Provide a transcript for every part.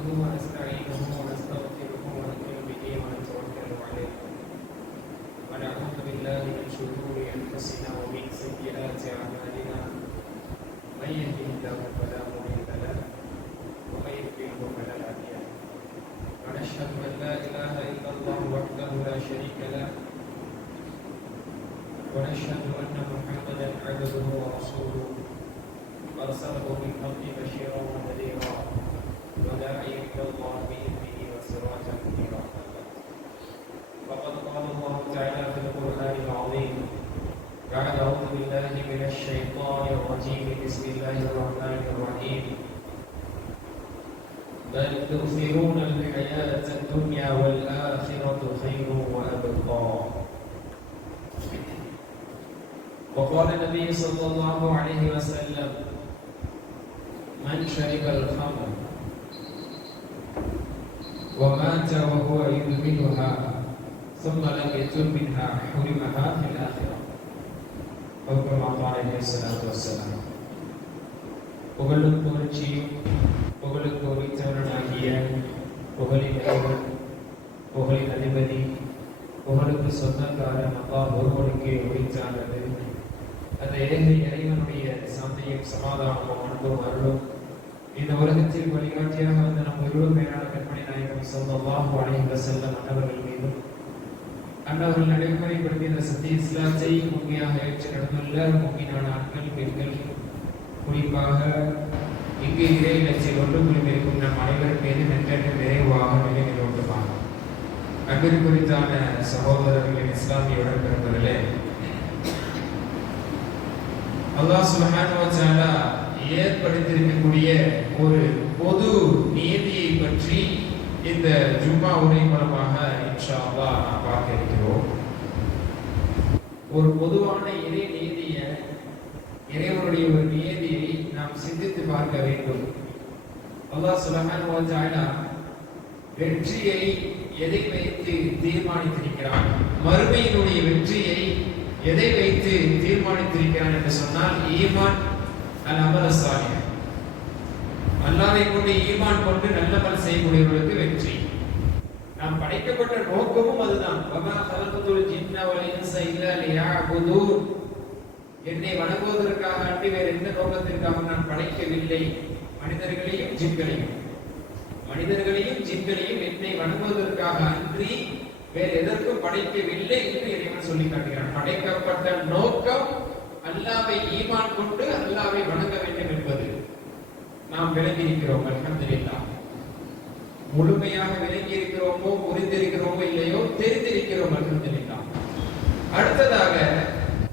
نحمده ونستعينه ونستغفره ونؤمن به ونتوكل عليه ونعوذ بالله من شرور انفسنا ومن سيئات اعمالنا من يهده الله فلا مضل له ومن يضلل فلا هادي له ونشهد ان لا اله الا الله وحده لا شريك له ونشهد ان محمدا عبده ورسوله أرسله بالحق بشيرا ونذيرا وداعيا إلى الله بإذنه وسراجا منيرا فقد قال الله تعالى في القرآن العظيم بعد أعوذ بالله من الشيطان الرجيم بسم الله الرحمن الرحيم بل تؤثرون الحياة الدنيا والآخرة خير وأبقى وقال النبي صلى الله عليه وسلم من شرب الخمر ومات وهو يدمنها ثم لم يتب منها حرمها في الآخرة أو كما قال عليه الصلاة والسلام புகழும் புகழ்ச்சியும் புகழுக்கு உரித்தவனாகிய புகழின் தலைவன் புகழின் அதிபதி புகழுக்கு சொந்தக்காரன் அல்லாஹ் ஒருவனுக்கே உரித்தானது அந்த இறைவனுடைய சாந்தியும் சமாதானமும் அன்பும் அருளும் இந்த உலகத்தில் வழிகாட்டியாக வந்த நம் உருவமையான கற்பனை நாயகம் ஸல்லல்லாஹு அலைஹி வஸல்லம் அன்னவர்கள் மீதும் அன்னவர்கள் நடைமுறைப்படுத்திய இந்த சத்திய இஸ்லாத்தை உண்மையாக ஏற்று நடந்துள்ள முக்கியமான ஆட்கள் பெண்கள் குறிப்பாக இங்கு இறை இலட்சியம் ஒன்று புரிந்திருக்கும் நம் அனைவரும் மீது நன்றென்று நிறைவாக நிலைநிறுவட்டுமாக. அன்பிற்கு குறித்தான சகோதரர்களின் இஸ்லாமிய உடன்பிறந்தவர்களே, அல்லாஹ் சுப்ஹானஹு வ தஆலா ஏற்படுத்தியிருக்கக்கூடிய ஒரு பொது நீதியை பற்றி இந்த ஜும்மா உரை மூலமாக இன்ஷா அல்லாஹ் நாம் பார்க்க இருக்கிறோம். ஒரு பொதுவான இறை நீதியை, இறைவனுடைய ஒரு நீதியை நாம் சிந்தித்து பார்க்க வேண்டும். அல்லாஹ் சுப்ஹானஹு வ தஆலா வெற்றியை எதை வைத்து தீர்மானித்திருக்கிறான், மறுமையினுடைய வெற்றியை எதை வைத்து தீர்மானித்திருக்கிறான் என்று சொன்னால் ஈமான் அல் அமல் சாலிஹ், அல்லாஹ்வை கொண்டு ஈமான் கொண்டு நல்லமல் செய்யக்கூடியவர்களுக்கு வெற்றி. நாம் படைக்கப்பட்ட நோக்கமும் அதுதான். வமா ஹலகத்துல் ஜின்ன வல் இன்ஸ இல்லா லியஅபுதூன், என்னை வணங்குவதற்காக அன்றி வேறு எந்த நோக்கத்திற்காக நான் படைக்கவில்லை. மனிதர்களையும் ஜின்களையும் என்னை வணங்குவதற்காக அன்றி வேறு எதற்கும் படைக்கவில்லை என்று இறைவன் சொல்லி காட்டுகிறான். படைக்கப்பட்ட நோக்கம் அல்லாஹ்வை ஈமான் கொண்டு அல்லாஹ்வை வணங்க வேண்டும் என்பது நாம் விளங்கி இருக்கிறோம். அல்ஹம்துலில்லாஹ். முழுமையாக விளங்கி இருக்கிறோமோ, புரிந்திருக்கிறோமோ இல்லையோ, தெரிந்திருக்கிறோம். அல்ஹம்துலில்லாஹ். அடுத்ததாக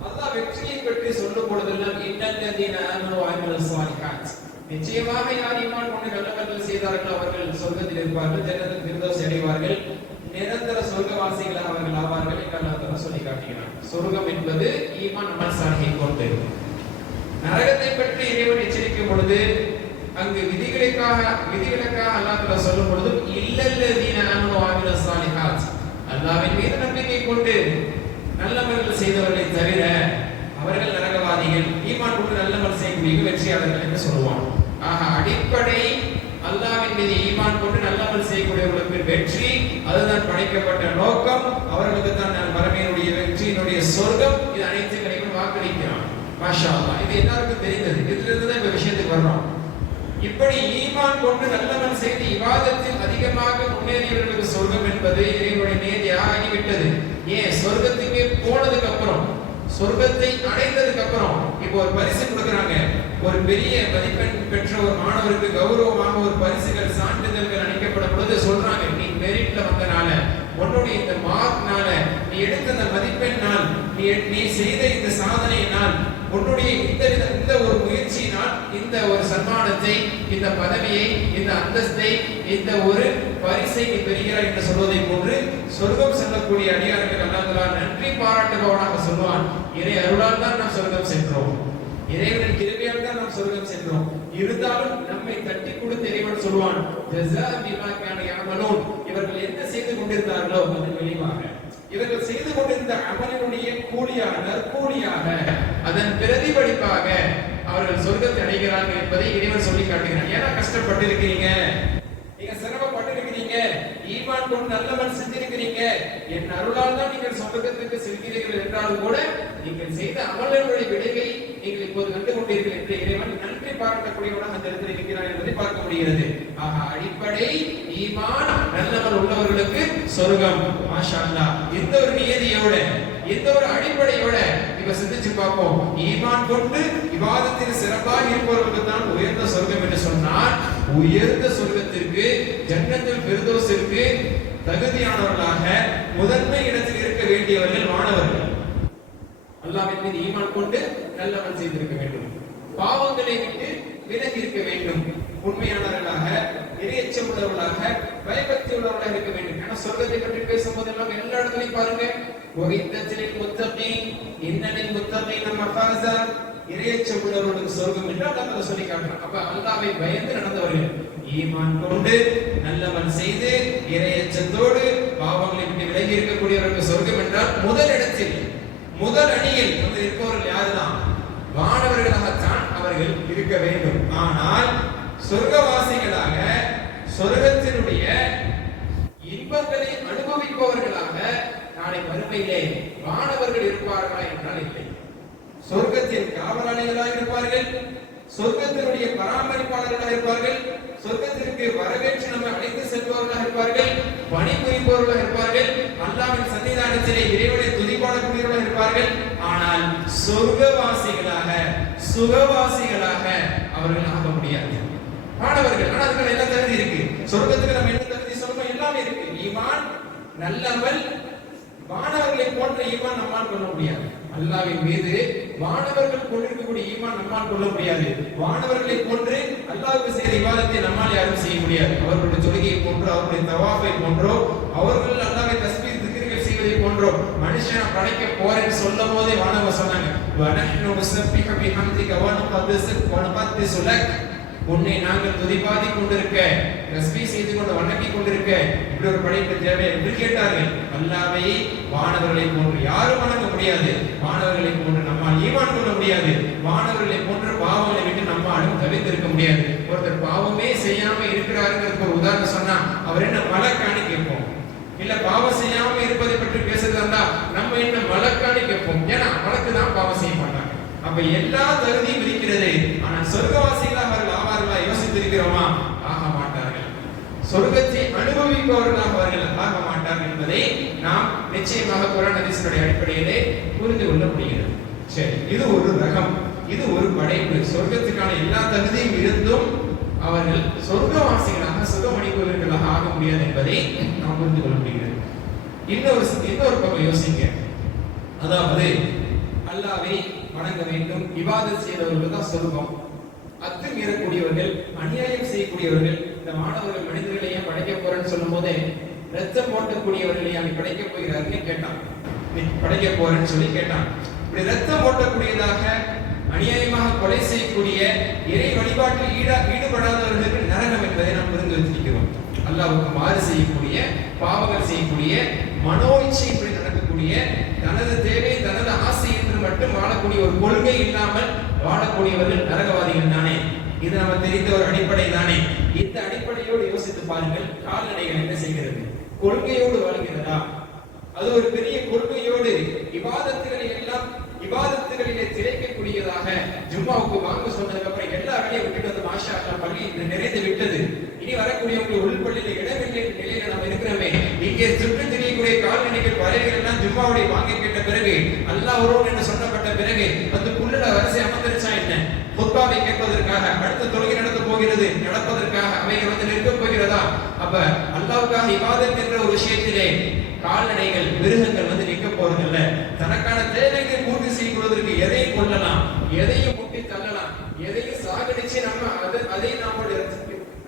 அல்லாஹ் வெற்றியை பற்றி சொல்லும் பொழுதெல்லாம் இன்னல்லதீன ஆமனு வ அமிலுஸ் ஸாலிஹாத், நிச்சயமாக யார் ஈமான் கொண்டு நல்லவர்கள் செய்தார்களோ அவர்கள் சொர்க்கத்தில் இருப்பார்கள், ஜன்னத்துல் ஃபிர்தௌஸ் அடைவார்கள், நிரந்தர சொர்க்கவாசிகளாக அவர்கள் ஆவார்கள் என்று அல்லாஹ் சொல்லி காட்டுகிறான். சொர்க்கம் என்பது ஈமான் அமல் சாலிஹை கொண்டு. நரகத்தை பற்றி இறைவன் எச்சரிக்கும் பொழுது அங்கு விதிவிலக்காக அல்லாஹ் சொல்லும் பொழுது இல்லல்லதீன ஆமனு வ அமிலுஸ் ஸாலிஹாத், அல்லாஹ்வின் மீது நம்பிக்கை கொண்டு நல்லவர்கள் செய்தவர்களை தவிர அவர்கள் நரகவாதிகள், ஈமான் கொண்டு நல்லமல் செய்யக்கூடிய வெற்றியாளர்கள் என்று சொல்லுவான். ஆக அடிப்படை அல்லாஹ்வின் மீது ஈமான் கொண்டு நல்லமல் செய்யக்கூடியவர்களுக்கு வெற்றி, அதுதான் படைக்கப்பட்ட நோக்கம். அவர்களுக்கு தான் மறுமையினுடைய வெற்றியினுடைய சொர்க்கம். இது அனைத்துகளையும் வாக்களிக்கிறான். மாஷா அல்லாஹ். இது எல்லாருக்கும் தெரிந்தது. இதிலிருந்து தான் இந்த விஷயத்துக்கு வர்றோம். இப்படி ஈமான் கொண்டு நல்லமல் செய்து இபாதத்தில் அதிகமாக முன்னேறியவர்களுக்கு சொர்க்கம் என்பது இறைவனுடைய நேர்த்தியாக ஆகிவிட்டது. ஏன்? சொர்க்கத்துக்கு போனதுக்கு அப்புறம், சொர்க்கத்தை அடைந்ததுக்கு அப்புறம் இப்போ ஒரு பரிசு கொடுக்கறாங்க. ஒரு பெரிய மதிப்பெண் பெற்ற ஒரு மாணவருக்கு கௌரவமாக ஒரு பரிசுகள், சான்றிதழ்கள் அளிக்கப்படும் பொழுது சொல்றாங்க, நீ மெரிட்ல வந்தனால, உன்னுடைய இந்த மார்க்னால, நீ எடுத்த அந்த மதிப்பெண்ணால், நீ செய்த இந்த சாதனையினால், உன்னுடைய இந்த ஒரு முயற்சியினால் இந்த ஒரு சன்மானத்தை, இந்த பதவியை, இந்த அந்தஸ்தை, இந்த ஒரு பரிசை நீ பெறுகிறாய் என்று சொல்வதை போன்று சொர்க்கம் செல்லக்கூடிய அடியார்கள் அல்லாஹ் நன்றி பாராட்டுபவனாக சொல்வான். இறை அருளால் தான் நாம் சொர்க்கம் சென்றோம், இறைவனின் கிருபையால் தான் நாம் சொர்க்கம் சென்றோம். இருந்தாலும் நம்மை தட்டி கொடுத்து இறைவன் சொல்வான், ஜஸா பிமா கான யஅமலூன், இவர்கள் என்ன செய்து கொண்டிருந்தார்களோ அதன் விளைவாக, இவர்கள் செய்து கொண்டிருந்த அமலினுடைய கூலியாக, நற்கூலியாக, அதன் பிரதிபலிப்பாக அவர்கள் சொர்க்கத்தை அடைகிறார்கள் என்பதை இறைவன் சொல்லி காட்டுகிறான். ஏன்னா கஷ்டப்பட்டு இருக்கிறீங்க, நீங்க சிரமப்பட்டு இருக்கிறீங்க, ஈமான் கொண்டு நல்லவன் செஞ்சிருக்கிறீங்க, என் அருளால் தான் நீங்கள் சொர்க்கத்துக்கு செல்கிறீர்கள் என்றாலும் கூட நீங்கள் செய்த அமல்களுடைய விளைவை நீங்கள் இப்போது கண்டு கொண்டீர்கள் என்று இறைவன் நன்றி பாராட்டக்கூடியவனாக அந்த இடத்தில் இருக்கிறான் என்பதை பார்க்க முடிகிறது. ஆக அடிப்படை ஈமான், நல்லவன் உள்ளவர்களுக்கு சொர்க்கம். மாஷா அல்லாஹ். இந்த ஒரு நியதியோட, இந்த ஒரு அடிப்படையோட இப்ப சிந்திச்சு பார்ப்போம். ஈமான் கொண்டு இபாதத்தில் சிறப்பாக இருப்பவர்களுக்கு தான் உயர்ந்த சொர்க்கம் என்று சொன்னால், உயர்ந்த சொர்க்கத்திற்கு, ஜன்னத்துல் ஃபிர்தௌஸிற்கு தகுதியானவர்களாக முதன்மை இடத்தில் இருக்க வேண்டியவர்கள் மாணவர்கள். அல்லாஹ்வின் மீது ஈமான் கொண்டு நல்லவன் செய்திருக்க வேண்டும், பாவங்களை விட்டு விலகி இருக்க வேண்டும், உண்மையானவர்களாக, இறையச்சம் உள்ளவர்களாக, பயபக்தி உள்ளவர்களாக இருக்க வேண்டும். ஏன்னா சொர்க்கத்தை பற்றி பேசும்போது எல்லாம் எல்லா இடத்துலையும் பாருங்க, ஒரித்தலில் முத்தகீன் இன்னலில் முத்தகீன மஃபாஸா, இறையச்சம் உள்ளவர்களுக்கு சொர்க்கம் என்று அல்லாஹ் சொல்லி காட்டுறான். அப்ப அல்லாஹ்வை பயந்து நடந்தவர்கள், ஈமான் கொண்டு நல்லவன் செய்து இறையச்சத்தோடு பாவங்களை விட்டு விலகி இருக்கக்கூடியவர்களுக்கு சொர்க்கம் என்றால் முதல் இடத்தில், முதல் அணியில் வந்து இருப்பவர்கள் யாருதான்? வானவர்களாகத்தான் அவர்கள் இருக்க வேண்டும். ஆனால் சொர்க்கவாசிகளாக, சொர்க்கத்தினுடைய இன்பங்களை அனுபவிப்பவர்களாக நாளை மறுமையிலே வானவர்கள் இருப்பார்களா என்றால் இல்லை. சொர்க்கத்தின் காவலாளிகளாக இருப்பார்கள், சொர்க்கத்தினுடைய பராமரிப்பாளர்களாக இருப்பார்கள், சொர்க்கத்திற்கு வரவேற்று நம்ம அழைத்து செல்பவர்களாக இருப்பார்கள், பணிபுரிப்பவர்களாக இருப்பார்கள், அல்லாஹ்வின் சன்னிதானத்திலே இறைவனை துதிபாடக்கூடியவர்களாக இருப்பார்கள். ஆனால் சொர்க்கவாசிகளாக, சுகவாசிகளாக அவர்கள் ஆக முடியாது. மாணவர்கள், ஆனால் அதுக்கு என்ன தகுதி இருக்கு? சொர்க்கத்துக்கு நம்ம என்ன தகுதி சொல்லணும்? எல்லாமே இருக்கு. ஈமான், நல்லமல், வானவர்களை போன்ற ஈமான் நம்மால் கொள்ள முடியாது. அல்லாஹ்வின் மீது வானவர்கள் கொண்டிருக்கக்கூடிய ஈமான் நம்மால் கொள்ள முடியாது. வானவர்களை போன்று அல்லாஹ்வுக்கு செய்த இபாதத்தை நம்மால் யாரும் செய்ய முடியாது. அவர்களுடைய தொழுகையை போன்றோ, அவர்களுடைய தவாஃபை போன்றோ, அவர்கள் அல்லாஹ்வை தஸ்பீஹ் திக்ர்கள் செய்வதை போன்றோ மனுஷனை படைக்க போறேன்னு சொல்லும் போதே வானவர் சொன்னாங்க, வனஹ்னு நுஸப்பிஹு பிஹம்திக வ நுகத்திஸு லக், உன்னை நாங்கள் துதிபாதி கொண்டிருக்க, தஸ்பீஹ் செய்து கொண்டு வணங்கி கொண்டிருக்க இப்படி ஒரு படைப்பு தேவை என்று கேட்டார்கள். அல்லாஹ்வை வானவர்களை போன்று யாரும் வணங்க முடியாது, வானவர்களை போன்று நம்மால் ஈமான் கொள்ள முடியாது, வானவர்களை போன்று பாவங்களை விட்டு நம்மாலும் தவிர்த்திருக்க முடியாது. ஒருத்தர் பாவமே செய்யாம இருக்கிறாருங்கிறதுக்கு ஒரு உதாரணம் சொன்னா அவர் என்ன மலக்காணி கேட்போம், இல்ல பாவம் செய்யாம இருப்பதை பற்றி பேசுறதா இருந்தா நம்ம என்ன மலக்காணி கேட்போம். ஏன்னா மலக்கு தான் பாவம் செய்ய மாட்டாங்க. அப்ப எல்லா தகுதியும் இருக்கிறது. ஆனால் சொர்க்கவாசிகளாக அவர்கள் ஆவார்களா யோசித்திருக்கிறோமா? ஆக மாட்டார்கள். சொர்க்கத்தை அனுபவிப்பவர்களாக அவர்கள் ஆக மாட்டார்கள் என்பதை நாம் நிச்சயமாக குர்ஆன் ஹதீஸினுடைய அடிப்படையிலே புரிந்து கொள்ள முடிகிறது. சரி, இது ஒரு ரகம், இது ஒரு படைப்பு. சொர்க்கத்துக்கான எல்லா தகுதியும் இருந்தும் அவர்கள் சொர்க்கவாசிகளாக, சுகமணிப்பவர்களாக ஆக முடியாது என்பதை நாம் புரிந்து கொள்ள முடிகிறது. இன்னொரு பக்கம் யோசிங்க. அதாவது அல்லாஹ்வை வணங்க வேண்டும், இபாதத் செய்தவர்கள் தான் சொர்க்கம். அத்துமீறக்கூடியவர்கள், அநியாயம் செய்யக்கூடியவர்கள், இந்த மாணவர்கள் மனிதர்களையே படைக்க போறேன்னு சொல்லும் போதே ரத்தம் ஓட்டக்கூடியவர்களை அவன் படைக்க போகிறாருன்னு கேட்டான். படைக்க போறேன்னு சொல்லி கேட்டான். இப்படி ரத்தம் ஓட்டக்கூடியதாக, அநியாயமாக கொலை செய்யக்கூடிய, இறை வழிபாட்டில் ஈடுபடாதவர்களுக்கு நரகம் என்பதை நாம் புரிந்து வைத்திருக்கிறோம். அல்லாஹ்வுக்கு மாறு செய்யக்கூடிய, பாவங்கள் செய்யக்கூடிய, மனோ இச்சை இப்படி நடக்கக்கூடிய, தனது தேவை, தனது ஆசை என்று மட்டும் வாழக்கூடிய ஒரு கொள்கை இல்லாமல் வாழக்கூடியவர்கள் நரகவாதிகள் தானே. இது நம்ம தெரிந்த ஒரு அடிப்படை தானே. இந்த அடிப்படையோடு யோசித்து பாருங்கள், கால்நடைகள் என்ன செய்கிறது? கொள்கையோடு வாழ்கிறதா? அது ஒரு பெரிய கொள்கையோடு இபாதத்துகளை எல்லாம் இபாதத்துகளிலே திளைக்கக்கூடியதாக ஜும்மாவுக்கு வாங்க சொன்னதுக்கு அப்புறம் எல்லா வேலையும் விட்டுட்டு வந்து மாஷா அல்லாஹ் பள்ளி நிறைந்து விட்டது, இனி வரக்கூடியவங்க உள்பள்ளியில இடமில்லை நிலையில நம்ம இருக்கிறோமே, இங்கே சுற்றி திரியக்கூடிய கால்நடைகள் வரைகள் எல்லாம் ஜும்மாவுடைய வாங்கி கேட்ட பிறகு, அல்லாஹ் வருவோம் என்று சொல்லப்பட்ட பிறகு அந்த புல்லுல வரிசை அமர்ந்திருச்சா என்ன? குத்பாவை கேட்பதற்காக, அடுத்த தொழுகை நடத்த போகிறது, நடப்பதற்காக அவைகள் வந்து நிற்க போகிறதா? அப்ப அல்லாஹ்வுக்காக இபாதத் என்ற ஒரு விஷயத்திலே கால்நடைகள், மிருகங்கள் வந்து நிற்க போறதில்ல. தனக்கான தேவைகளை பூர்த்தி செய்வதற்கு எதையும் கொள்ளலாம், எதையும் முட்டி தள்ளலாம், எதையும் சாகடிச்சு நம்ம அதை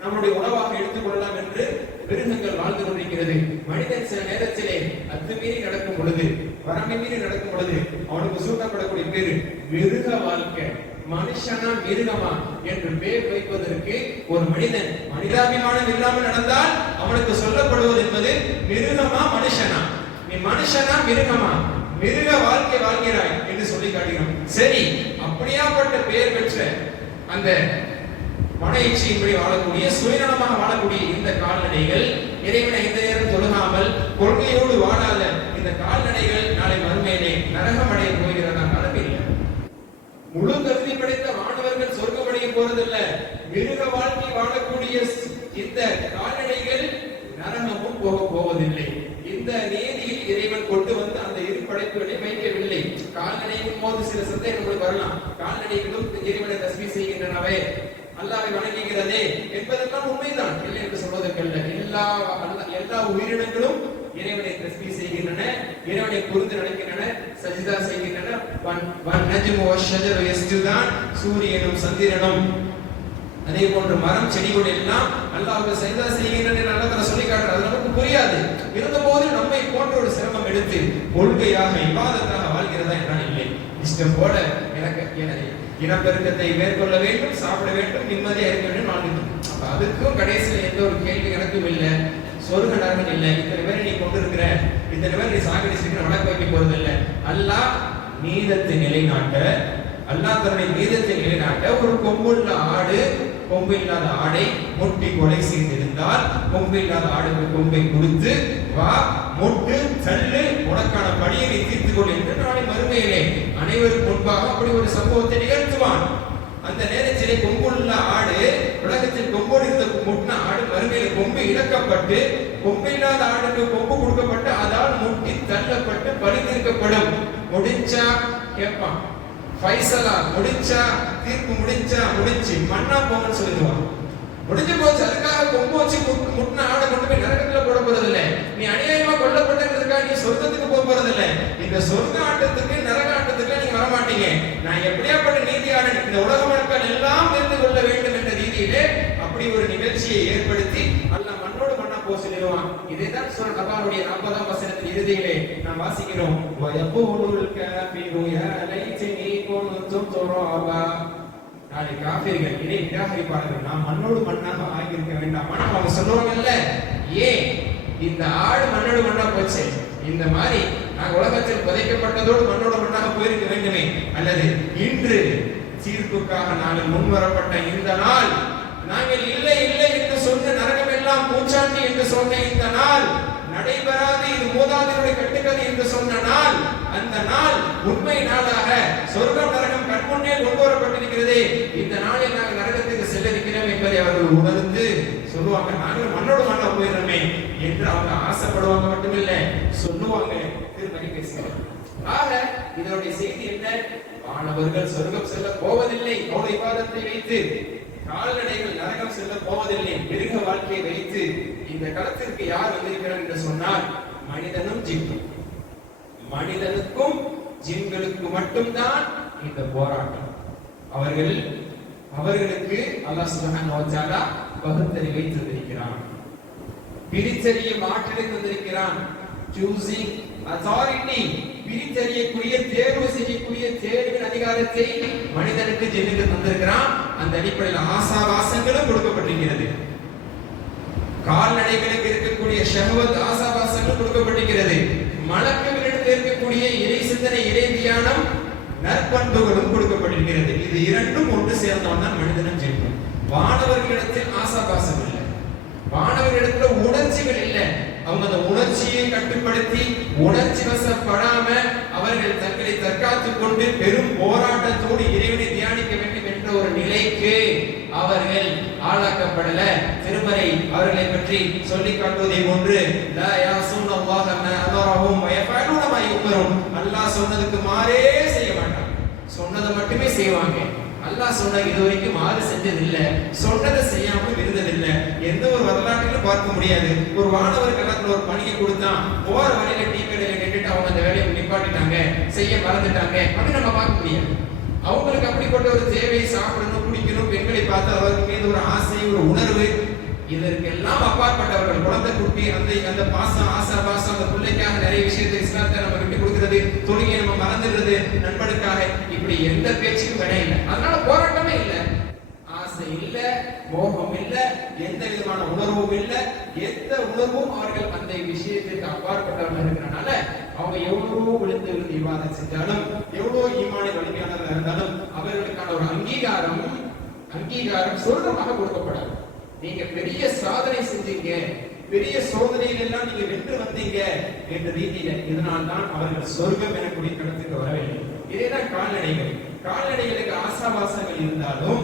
நம்முடைய உணவாக எடுத்துக் கொள்ளலாம் என்று மிருகங்கள் வாழ்ந்து கொண்டிருக்கிறது. மனிதன் சில நேரத்திலே அத்துமீறி நடக்கும் பொழுது, வரம்பை மீறி நடக்கும் பொழுது அவனுக்கு சூட்டப்படக்கூடிய பேரு மிருக வாழ்க்கை. மனுஷனா மிருகமா என்று பேர் வைப்பதற்கு ஒரு மனிதன் மனிதாபிமானம் இல்லாமல் நடந்தால் அவனுக்கு சொல்லப்படுவது என்பது மிருகமா மனுஷனா? நீ மனுஷனா மிருகமா? மிருக வாழ்க்கை வாழ்கிறாய் என்று சொல்லி காட்டுகிறோம். சரி, அப்படியாப்பட்ட பெயர் பெற்ற அந்த மன இச்சையின்படி வாழக்கூடிய, சுயநலமாக வாழக்கூடிய இந்த கால்நடைகள், இறைவனை இந்த நேரம் தொழுகாமல் கொள்கையோடு வாழாத இந்த கால்நடைகள் நாளை மறுமையிலே நரகம் அடைய போகிறதா? நடப்பில்லை. முழு கருதி படைத்த மாணவர்கள் சொர்க்கமடைய போறதில்ல. மிருக வாழ்க்கை வாழக்கூடிய இந்த கால்நடைகள் நரகமும் போக போவதில்லை. இந்த நீதியில் இறைவன் கொண்டு வந்து அந்த இரு படைப்புகளை வைக்கவில்லை. கால்நடைக்கும் போது சில சந்தேகங்கள் வரலாம். கால்நடைகளும் இறைவனை தஸ்பீஹ் செய்கின்றனவே, அல்லாஹ்வை வணங்குகிறதே என்பதெல்லாம் உண்மைதான், இல்லை என்று சொல்வதற்கல்ல. எல்லா உயிரினங்களும் இறைவனை தஸ்பீஹ் செய்கின்றன, இறைவனை புரிந்து நடக்கின்றன, சஜிதா செய்கின்றன. வன் நஜ்மு வஷ்ஷஜரு யஸ்ஜுதான், சூரியனும் சந்திரனும் அதே போன்று மரம் செடிகள் எல்லாம் அல்லாஹ்வுக்கு சஜிதா செய்கின்றன என்று அல்லாஹ் சொல்லி காட்டுறார். அது நமக்கு புரியாது. இருந்தபோது நம்மை போன்ற ஒரு சிரமம் எடுத்து கொள்கையாக இபாதத்தாக வாழ்கிறதா என்றால் இல்லை. இஷ்டம் போல இனப்பெருக்கத்தை மேற்கொள்ள வேண்டும், சாப்பிட வேண்டும், நிம்மதியாக இருக்க வேண்டும் வாழ்ந்துட்டோம். அப்ப அதுக்கும் கடைசியில் எந்த ஒரு கேள்வி எனக்கும் இல்லை, சொர்க்க நரகம் இல்லை, இத்தனை பேரை நீ கொண்டு இருக்கிற, இத்தனை பேர் நீ சாகடிச்சிருக்கிற, வழக்கு வைக்க போறது இல்லை. அல்லாஹ் நீதத்தை நிலைநாட்ட, அல்லாஹ் தன்னுடைய நீதத்தை நிலைநாட்ட ஒரு கொம்புள்ள ஆடு கொம்பு இல்லாத ஆடை முட்டி கொலை செய்திருந்தால், கொம்பு இல்லாத ஆடுக்கு கொம்பை கொடுத்து வா முட்டு தள்ளு, உனக்கான பணியை நீ தீர்த்து கொள் என்று நாளை மறுமையிலே அனைவரும் முன்பாக அப்படி ஒரு சம்பவத்தை நிகழ்த்துவான். அந்த நேரத்திலே கொம்புள்ள ஆடு, உலகத்தில் கொம்போடு இருந்த முட்டின ஆடு மறுமையில கொம்பு இழக்கப்பட்டு, கொம்பு இல்லாத ஆடுக்கு கொம்பு கொடுக்கப்பட்டு அதால் முட்டி தள்ளப்பட்டு பரிதீர்க்கப்படும். முடிஞ்சா கேட்பான், ஃபைசலா முடிச்சா, தீர்ப்பு முடிச்சா, முடிச்சு மண்ணா போங்கன்னு சொல்லிடுவான். முடிஞ்சு போச்சு. அதுக்காக கொம்பு வச்சு முட்டின ஆடை கொண்டு போய் நரகத்துல போட போறதில்லை. நீ அநியாயமா கொல்லப்பட்டதுக்காக நீ சொர்க்கத்துக்கு போக போறதில்லை. இந்த சொர்க்க ஆட்டத்துக்கு நரக ஆட்டத்துக்கு நீங்க வரமாட்டீங்க. நான் எப்படியாப்பட்ட நீதியாளன், இந்த உலக மக்கள் எல்லாம் தெரிந்து கொள்ள வேண்டும் என்ற ரீதியிலே அப்படி ஒரு நிகழ்ச்சியை ஏற்படுத்தி அல்லாஹ் மண்ணோடு மண்ணா போக சொல்லிடுவான். இதைதான் சூரா நபாலுடைய 40ஆம் வசனத்தின் இறுதியிலே நாம் வாசிக்கிறோம். வயகூலுல் காஃபிரு யா லைதனி குன்து துராபா. நாளை காஃபிர்கள், இறை நிராகரிப்பாளர்கள், நாம் மண்ணோடு மண்ணாக ஆகியிருக்க வேண்டாம். ஆனால் அவங்க சொல்லுவாங்கல்ல, ஏன் இந்த ஆடு மண்ணோடு மண்ணா போச்சு, இந்த மாதிரி நாங்கள் உலகத்தில் புதைக்கப்பட்டதோடு மண்ணோடு மண்ணாக போயிருக்க வேண்டுமே, அல்லது இன்று தீர்ப்புக்காக நாங்கள் முன்வரப்பட்ட இந்த நாள், நாங்கள் இல்லை இல்லை என்று சொன்ன நரகம் எல்லாம் பூச்சாண்டி என்று சொன்ன இந்த நாள் நடைபெறாது, இது மூதாதையருடைய கட்டுக்கதை என்று சொன்ன நாள், அந்த நாள் உண்மை நாளாக சொர்க்கம் நரகம் கண்முன்னே கொண்டு வரப்பட்டிருக்கிறது. இந்த நாளில் நாங்கள் நரகத்துக்கு செல்ல இருக்கிறோம் என்பதை அவர்கள் உணர்ந்து சொல்லுவாங்க, நாங்கள் மண்ணோடு மண்ணா போயிடுறோமே என்று அவங்க ஆசைப்படுவாங்க. மட்டுமில்லை, சொல்லுவாங்க, திருமணி பேசுவாங்க. ஆக இதனுடைய செய்தி என்ன? மாணவர்கள் சொர்க்கம் செல்ல போவதில்லை அவருடைய இபாதத்தை வைத்து, கால்நடைகள் நரகம் செல்ல போவதில்லை மிருக வாழ்க்கையை வைத்து. இந்த களத்திற்கு யார் வந்திருக்கிறார் என்று சொன்னால் மனிதனும் ஜின்னும். மனிதனுக்கும் ஜின்களுக்கு மட்டும்தான் இந்த போராட்டம். அவர்களுக்கு அல்லாஹ் சுப்ஹானஹு வ தஆலா பகுத்தறிவை தந்திருக்கிறான், பிரிச்சறியும் ஆற்றலை தந்திருக்கிறான், சூசிங் அத்தாரிட்டி, பிரிச்சறியக்கூடிய தேர்வு செய்யக்கூடிய தேர்வின் அதிகாரத்தை மனிதனுக்கு ஜின்னுக்கு தந்திருக்கிறான். அந்த அடிப்படையில் ஆசாவாசங்களும் கொடுக்கப்பட்டிருக்கிறது. கால்நடைகளுக்கு இருக்கக்கூடிய ஷஹவத் ஆசாவாசங்கள் கொடுக்கப்பட்டிருக்கிறது. மலக்குகளிடத்தில் இருக்கக்கூடிய இறை சிந்தனை, இறை தியானம், நற்பண்புகளும் கொடுக்கப்பட்டிருக்கிறது. இது இரண்டும் ஒன்று சேர்ந்தவன் தான் மனிதனும் ஜின்னும். வானவர்களிடத்தில் ஆசாபாசம் இல்லை, வானவர்களிடத்துல உணர்ச்சிகள் இல்லை. அவங்க அந்த உணர்ச்சியை கட்டுப்படுத்தி உணர்ச்சி வசப்படாம அவர்கள் தங்களை தற்காத்துக் கொண்டு பெரும் போராட்டத்தோடு இறைவனை தியானிக்க வேண்டும் என்ற ஒரு நிலைக்கு அவர்கள் ஆளாக்கப்படல. திருமறை அவர்களை பற்றி சொல்லி காட்டுவதை ஒன்று, லா யாஸூனல்லாஹ மா அமரஹும் வ யஃஅலூன மா யுமரூன். அல்லாஹ் சொன்னதுக்கு மாறே செய்ய மாட்டாங்க, சொன்னதை மட்டுமே செய்வாங்க. அல்லாஹ் சொன்ன இதுவரைக்கும் மாறு செஞ்சது இல்ல, சொன்னதை செய்யாம இருந்ததில்ல. எந்த ஒரு வரலாற்றிலும் பார்க்க முடியாது. ஒரு வானவர் கலத்துல ஒரு பணியை கொடுத்தான், போற வழியில டீ கடையில நின்றுட்டு அவங்க அந்த வேலையை நிப்பாட்டிட்டாங்க, செய்ய மறந்துட்டாங்க அப்படி நம்ம பார்க்க முடியாது. அவங்களுக்கு அப்படிப்பட்ட ஒரு தேவை, சாப்பிடணும், குடிக்கணும், பெண்களை பார்த்து அவருக்கு மீது ஒரு ஆசை, ஒரு உணர்வு, இதற்கெல்லாம் அப்பாற்பட்டவர்கள். குழந்தை குட்டி அந்த பாசம், ஆசா பாசம், அந்த பிள்ளைக்காக நிறைய விஷயத்தை இஸ்லாத்தை நம்ம விட்டு கொடுக்கிறது, தொழுகையை நம்ம மறந்துடுறது நண்பனுக்காக, இப்படி எந்த பேச்சுக்கும் விட இல்லை. அதனால போராட்டமே இல்லை, ஆசை இல்லை, மோகம் இல்லை, எந்த விதமான உணர்வும் இல்லை. எந்த உணர்வும் அவர்கள் அந்த விஷயத்திற்கு அப்பாற்பட்டவர்கள் இருக்கிறனால அவங்க எவ்வளவோ விழுந்து இவாதம் செஞ்சாலும், எவ்வளவு ஈமானின் வலிமையானவர்கள் இருந்தாலும் அவர்களுக்கான ஒரு அங்கீகாரம் அங்கீகாரம் சொர்க்கமாக கொடுக்கப்படாது. நீங்க பெரிய சாதனை செஞ்சீங்க, பெரிய சோதனைகள் எல்லாம் நீங்க வென்று வந்தீங்க என்ற ரீதியில இதனால்தான் அவர்கள் சொர்க்கம் எனக்கூடிய கடத்துக்கு வரவில்லை. இதேதான் கால்நடைகள். கால்நடைகளுக்கு ஆசாபாசங்கள் இருந்தாலும்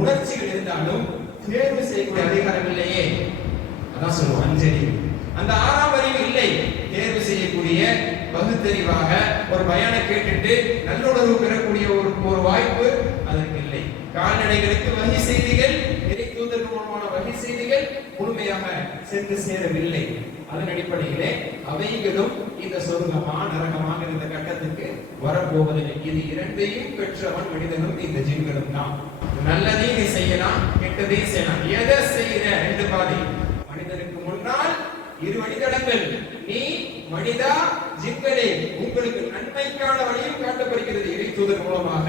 உணர்ச்சிகள் இருந்தாலும் தேர்வு செய்யக்கூடிய அதிகாரம் இல்லையே. அதான் சொல்லுவோம் அஞ்சறிவு. அந்த ஆறாம் அறிவு இல்லை. தேர்வு செய்யக்கூடிய பகுத்தறிவாக ஒரு பயானை கேட்டுட்டு நல்லுணர்வு பெறக்கூடிய ஒரு வாய்ப்பு அதற்கு இல்லை. கால்நடைகளுக்கு வகை செய்திகள், இறை தூதர்கள் மூலமான வகை செய்திகள் முழுமையாக சென்று சேரவில்லை. அதன் அடிப்படையிலே அவைகளும் இந்த சொர்க்கமா நரகமாக இந்த கட்டத்துக்கு வரப்போவதில்லை. இது இரண்டையும் பெற்றவன் மனிதனும் இந்த ஜின்களும் தான். நல்லதையும் நீ செய்யலாம், கெட்டதையும் செய்யலாம். எதை செய்யற ரெண்டு பாதை. மனிதனுக்கு முன்னால் இரு வழித்தடங்கள். நீ மனிதா ஜின்களே, உங்களுக்கு நன்மைக்கான வழியும் காட்டப்படுகிறது இறை தூதர் மூலமாக,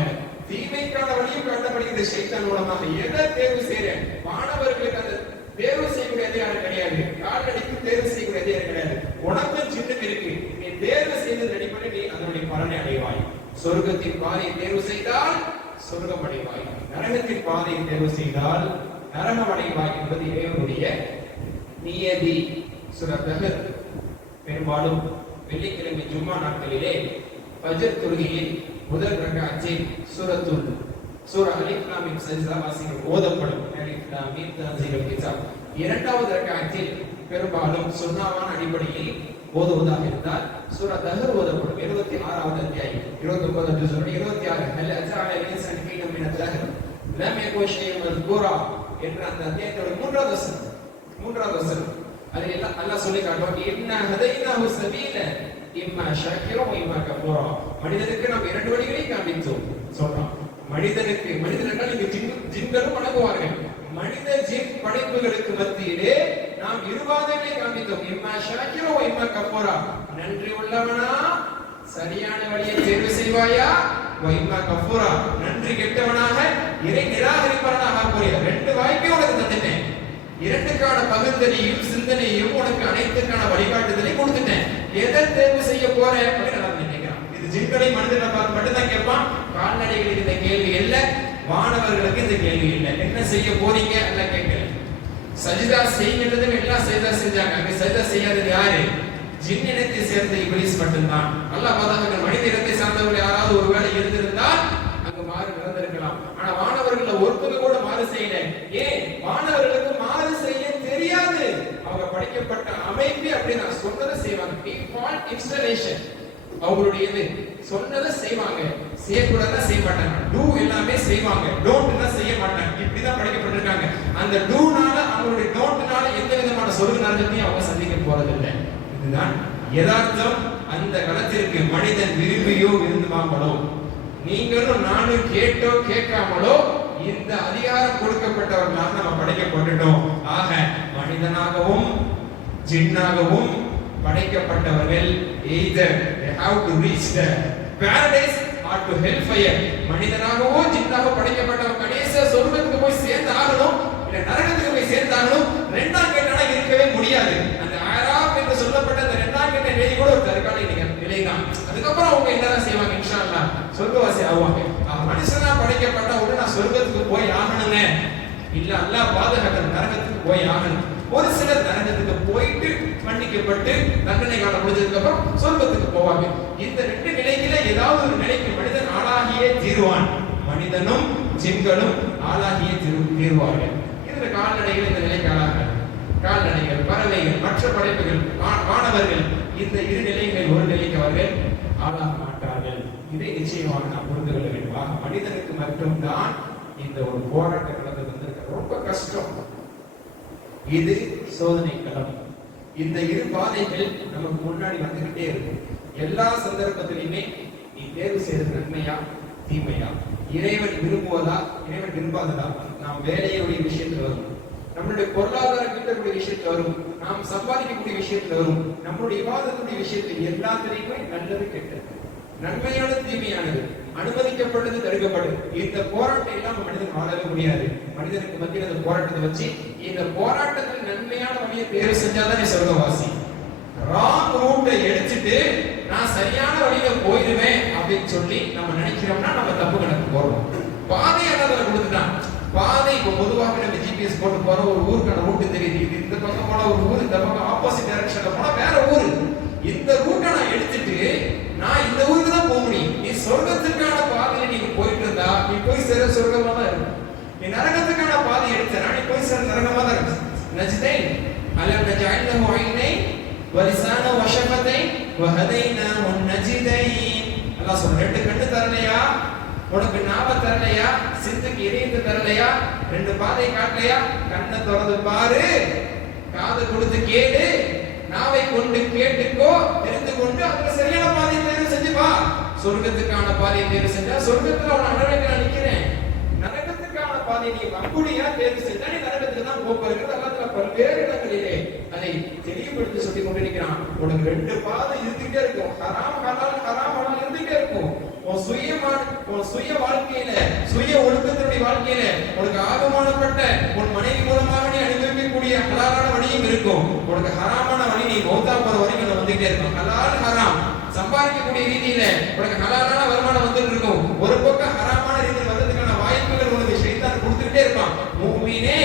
தீமைக்கான வழியும் காட்டப்படுகிறது ஷைத்தான் மூலமாக. எதை தேர்வு செய்யற? மாணவர்களுக்கு அந்த தேர்வு செய்யக்கூடிய அதிகாரம் கிடையாது. கால்நடைக்கு தேர்வு செய்யக்கூடிய அதிகாரம் கிடையாது. உனக்கும் சின்னம் இருக்கு. நீ தேர்வு செய்தது அடிப்படை நீ அதனுடைய பலனை அடைவாய். சொர்க்கத்தின் பாதையை தேர்வு செய்தால் சொர்க்கம் அடைவாய், நரகத்தின் பாதையை தேர்வு செய்தால் நரகம் அடைவாய் என்பது இறைவனுடைய நியதி. சூரா தஹர் பெரும்பாலும் வெள்ளிக்கிழமை ஜும்மா நாட்களிலே ஃபஜ்ர் தொழுகையில் முதல் ரக்அத்தில் சூரா அலிஃப் லாம் மீம் சஜ்தா வாசிகள் ஓதப்படும். அலிஃப் லாம் மீம் தன்சீலுல் கிதாப். இரண்டாவது ரக்அத்தில் பெரும்பாலும் சுன்னாவான அடிப்படையில் ஓதுவதாக இருந்தால் சூரா தஹர் ஓதப்படும். 76வது அத்தியாயம் 29வது ஜுஸ் 26 ஹல் அஸால இன்சான் கீனம் மின தஹர் லம் யகுன் ஷைஉன் மذ்கூரா என்ற அந்த அத்தியாயத்தோட மூன்றாவது வசனம். அதில் அல்லாஹ் சொல்லி காட்டுவான், இன்னா ஹதைனாஹு சபீல இம்மா ஷாக்கிரா வ இம்மா கஃபூரா. மனிதனுக்கு நாம் இரண்டு வழிகளை காண்பித்தோம் சொல்றான். மனிதன் என்றால் இங்கு ஜின்களும் வணங்குவார்கள். மனித ஜின் படைப்புகளுக்கு மத்தியிலே நாம் இரு பாதைகளை காண்பித்தோம். இம்மா ஷாக்கிரா வ இம்மா கஃபூரா. நன்றி உள்ளவனா சரியான வழியை தேர்வு செய்வாயா, வ இம்மா கஃபூரா நன்றி கெட்டவனாக இறை நிராகரிப்பவனாக போறியா. ரெண்டு வாய்ப்பை உனக்கு தந்துட்டேன். இரண்டுக்கான பகுத்தறியும் சிந்தனையும் உனக்கு அனைத்துக்கான வழிகாட்டுதலை கொடுத்துட்டேன். எதை தேர்வு செய்ய போற அப்படின்னு நான் நினைக்கிறேன். இது ஜின்களை மனிதனை பார்த்து மட்டும்தான் கேட்பான். கால்நடைகளுக்கு இந்த கேள்வி இல்ல, வானவர்களுக்கு இந்த கேள்வி இல்லை. என்ன செய்ய போறீங்க அல்ல கேட்கல. சஜிதா செய்கிறது எல்லாம் சஜிதா செஞ்சாங்க. அங்க சஜிதா செய்யாதது யாரு? ஜின் இனத்தை சேர்ந்த இப்லீஸ் மட்டும்தான். அல்லாஹ் பாதுகாக்க. மனித இனத்தை சார்ந்தவர்கள் யாராவது ஒருவேளை இருந்திருந்தால் அங்கு மாறு நடந்திருக்கலாம். ஆனா வானவர்கள் ஒருத்தர் கூட மாறு செய்யல. ஏன்? வானவர்களுக்கு மாறு செய்ய தெரியாது. அவங்க படைக்கப்பட்ட அமைப்பு அப்படி நான் சொன்னதை செய்வாங்க. டிஃபால்ட் இன்ஸ்டாலேஷன் அவங்களுடையது. சொன்னதை செய்வாங்க, செய்யக்கூடாதா செய்ய மாட்டாங்க. டூ எல்லாமே செய்வாங்க, டோன்ட்னா செய்ய மாட்டாங்க. இப்படிதான் படைக்கப்பட்டிருக்காங்க. அந்த டூனால அவங்களுடைய டோன்ட்னால எந்த விதமான சொர்க்க நரகத்தையும் அவங்க சந்திக்க போறதில்லை. இதுதான் யதார்த்தம். அந்த களத்திற்கு மனிதன் விரும்பியோ விரும்புவாங்களோ, நீங்களும் நானும் கேட்டோ கேட்காமலோ இந்த அதிகாரம் கொடுக்கப்பட்டவர்களாக நம்ம படைக்கப்பட்டுட்டோம். ஆக மனிதனாகவும் ஜின்னாகவும் படைக்கப்பட்டவர்கள் either they have to reach the paradise or to hellfire. மனிதனாகவோ ஜின்னாகவோ படைக்கப்பட்டவங்க கடைசியா சொர்க்கத்துக்கு போய் சேர்ந்து ஆகணும், இல்ல நரகத்துக்கு போய் சேர்ந்து ஆகணும். ரெண்டாம் கட்டணா இருக்கவே முடியாது. அந்த ஆராப் என்று சொல்லப்பட்ட அந்த ரெண்டாம் கட்ட நிலை கூட ஒரு தற்காலிக நிலைதான். அதுக்கப்புறம் அவங்க என்னதான் செய்வாங்க? இன்ஷா அல்லாஹ் சொர்க்கவாசி ஆவாங்க. மனுஷனா படைக்கப்பட்ட உடனே நான் சொர்க்கத்துக்கு போய் ஆகணுங்க இல்ல, அல்லாஹ் பாதுகாக்கிற நரகத்துக்கு போய் ஆகணும். ஒரு சிலர் நரகத்துக்கு போயிட்டு மன்னிக்கப்பட்டு தண்டனை காலம் முடிஞ்சதுக்கு அப்புறம் சொர்க்கத்துக்கு போவாங்க. இந்த ரெண்டு நிலையில ஏதாவது ஒரு நிலைக்கு மனிதன் ஆளாகியே தீருவான். மனிதனும் ஜின்களும் ஆளாகியே தீருவார்கள். இந்த கால்நடைகள் இந்த நிலைக்கு ஆளாக, கால்நடைகள், பறவைகள், மற்ற படைப்புகள், மாணவர்கள் இந்த இரு நிலைகளில் ஒரு நிலைக்கு அவர்கள் ஆளாக மாட்டார்கள். இதை நிச்சயமாக நாம் புரிந்து கொள்ள வேண்டும். மனிதனுக்கு மட்டும்தான் இந்த ஒரு போராட்ட களத்தில் வந்திருக்க ரொம்ப கஷ்டம். இது சோதனை களம். இந்த இரு பாதைகள் நமக்கு முன்னாடி வந்துகிட்டே இருக்கு. எல்லா சந்தர்ப்பத்திலுமே நீ தேர்வு செய்வது நன்மையா தீமையா, இறைவன் விரும்புவதா இறைவன் விரும்பாததா. நாம் வேலையுடைய விஷயத்துல வரும், நம்மளுடைய பொருளாதார கிட்டக்கூடிய விஷயத்துல வரும், நாம் சம்பாதிக்கக்கூடிய விஷயத்துல வரும், நம்மளுடைய விவாதத்துடைய விஷயத்தில் எல்லாத்திலையுமே நல்லது கெட்டது, நன்மையானது தீமையானது, அனுமதிக்கப்பட்டது தடுக்கப்பட்டது. இந்த போராட்டம் இல்லாம மனிதன் வாழவே முடியாது. மனிதனுக்கு மத்தியில் இந்த போராட்டத்தை வச்சு இந்த போராட்டத்தில் நன்மையான வழியை தேர்வு செஞ்சாதான் சொர்க்கவாசி. ராங் ரூட்டை எடுத்துட்டு நான் சரியான வழியில போயிடுவேன் அப்படின்னு சொல்லி நம்ம நினைக்கிறோம்னா நம்ம தப்பு கணக்கு போறோம். பாதையை கொடுத்துட்டான், பாதை இப்போ பொதுவாக நம்ம ஜிபிஎஸ் போட்டு போற ஒரு ஊருக்கான ரூட் தெரியுது. இது இந்த பக்கம் போன ஒரு ஊர், இந்த பக்கம் ஆப்போசிட் டைரக்ஷன்ல போனா வேற ஊரு. இந்த ரூட்டை நான் எடுத்துட்டு நான் இந்த ஊருக்கு தான் போக முடியும். நீ சொர்க்கத்துக்கான பாதையில நீ போயிட்டு இருந்தா நீ போய் சேர சொர்க்கமா தான் இருக்கும். நீ நரகத்துக்கான பாதை எடுத்தனா நீ போய் சேர நரகமா தான் இருக்கும். நஜ்தைன் அலம் நஜஅல்ஹு ஐனைன் வலிசான வஷஃபதைன் வஹதைனாஹு நஜ்தைன். அல்லாஹ் சொல்ற, ரெண்டு கண்ணு தரலையா, உனக்கு நாவ தரலையா, சிந்துக்கு இதயத்தை தரலையா, ரெண்டு பாதை காட்டலையா, கண்ணை திறந்து பாரு, காது கொடுத்து கேளு, நாவை கொண்டு கேட்டுக்கோ, தெரிந்து கொண்டு அதுக்கு சரியான பாதையை தேர்வு செஞ்சு வா. சொர்க்கத்துக்கான பாதையை தேர்வு செஞ்சா சொர்க்கத்துல அவன் அழகாக நான் நிக்கிறேன். நரகத்துக்கான பாதையை நீ அப்படியா தேர்வு செஞ்சா நீ நரகத்துக்கு தான் போகிறது. அல்லாஹ் பல்வேறு இடங்களிலே அதை தெளிவுபடுத்தி சொல்லி கொண்டிருக்கிறான். உனக்கு ரெண்டு பாதை இருந்துட்டே இருக்கும். ஹராம் ஹலால், ஹராம் ஹலால் இருந்துட்டே இருக்கும். உன் சுய வாழ்க்கையில, சுய ஒழுக்கத்தினுடைய வாழ்க்கையில உனக்கு ஆகமானப்பட்ட உன் மனைவி மூலமாக நீ அனுபவிக்கக்கூடிய ஹலாலான வழியும் இருக்கும். உனக்கு ஹராமான வழி நீ மௌத்தா போற வரைக்கும் வந்துட்டே இருக்கும். ஹலால் ஹராம் சம்பாதிக்கக்கூடிய ரீதியில உனக்கு ஹலாலான வருமானம் வந்துட்டு இருக்கும். ஒரு பக்கம் ஹராமான ரீதியில் வர்றதுக்கான வாய்ப்புகள் உனக்கு ஷைத்தான் கொடுத்துக்கிட்டே இருப்பான். மூமினே,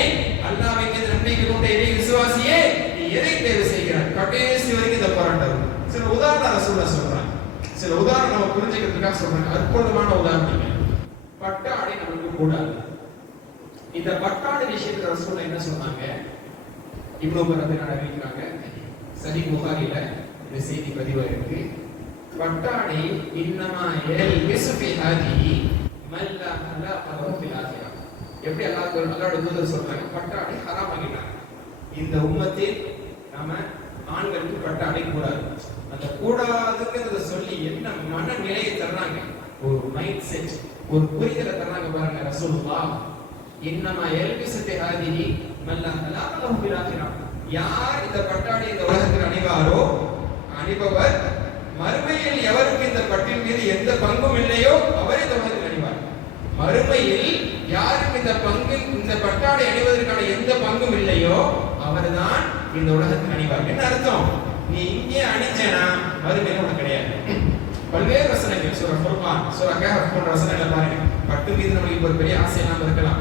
அல்லாஹ்வின் மீது நம்பிக்கை கொண்ட இறை விசுவாசியே, நீ எதை தேர்வு செய்கிறாய்? கடைசி வரைக்கும் இந்த போராட்டம். சில உதாரணம் ரசூலுல்லாஹ் சொல்றாங்க. சில உதாரணம் நம்ம புரிஞ்சுக்கிறதுக்காக சொல்றாங்க. அற்புதமான உதாரணம். பட்டாடை நமக்கு கூடாது. இந்த பட்டாடை விஷயத்துல ரசூலுல்லாஹ் என்ன சொன்னாங்க? இப்னு உமர் ரலியல்லாஹு அறிவிக்கிறாங்க. சஹீஹ் புகாரில இந்த செய்தி பதிவாயிருக்கு. பட்டாடை இன்னமா யல்பிசு ஃபி ஹாதிஹி மல்லா ஹலாஹு ஃபில் ஆখিরাহ. எப்படி அல்லாஹ்வுடைய தூதர் சொல்றாங்க, பட்டாடை ஹராம் ஆகிட்டாங்க. இந்த உம்மத்தில் நாம ஆண்களுக்கு பட்டாடை கூடாது. அந்த கூடாதுங்கிறத சொல்லி என்ன மனநிலையை தர்றாங்க, ஒரு மைண்ட் செட், ஒரு புரிதலை தர்றாங்க பாருங்க ரசூலுல்லாஹ். இன்னமா யல்பிசு ஃபி ஹாதிஹி மல்லா ஹலாஹு ஃபில் ஆখিরাহ. யார் இந்த பட்டாடை இந்த உலகத்தில் அணிவாரோ, அணிபவர் மறுமையில் எவருக்கு இந்த பட்டின் மீது எந்த பங்கும் இல்லையோ அவரே இந்த உலகத்தில் அணிவார். மறுமையில் யாருக்கு இந்த பங்கு, இந்த பட்டாடை அணிவதற்கான எந்த பங்கும் இல்லையோ அவர்தான் இந்த உலகத்தில் அணிவார். என்ன அர்த்தம்? நீ இங்கே அணிஞ்சனா மறுமையில் உனக்கு கிடையாது. பல்வேறு வசனங்கள், சூரா ஃபுர்கான், சூரா கஹஃப் போன்ற வசனங்களை பாருங்க. பட்டு மீது நமக்கு ஒரு பெரிய ஆசை எல்லாம் இருக்கலாம்.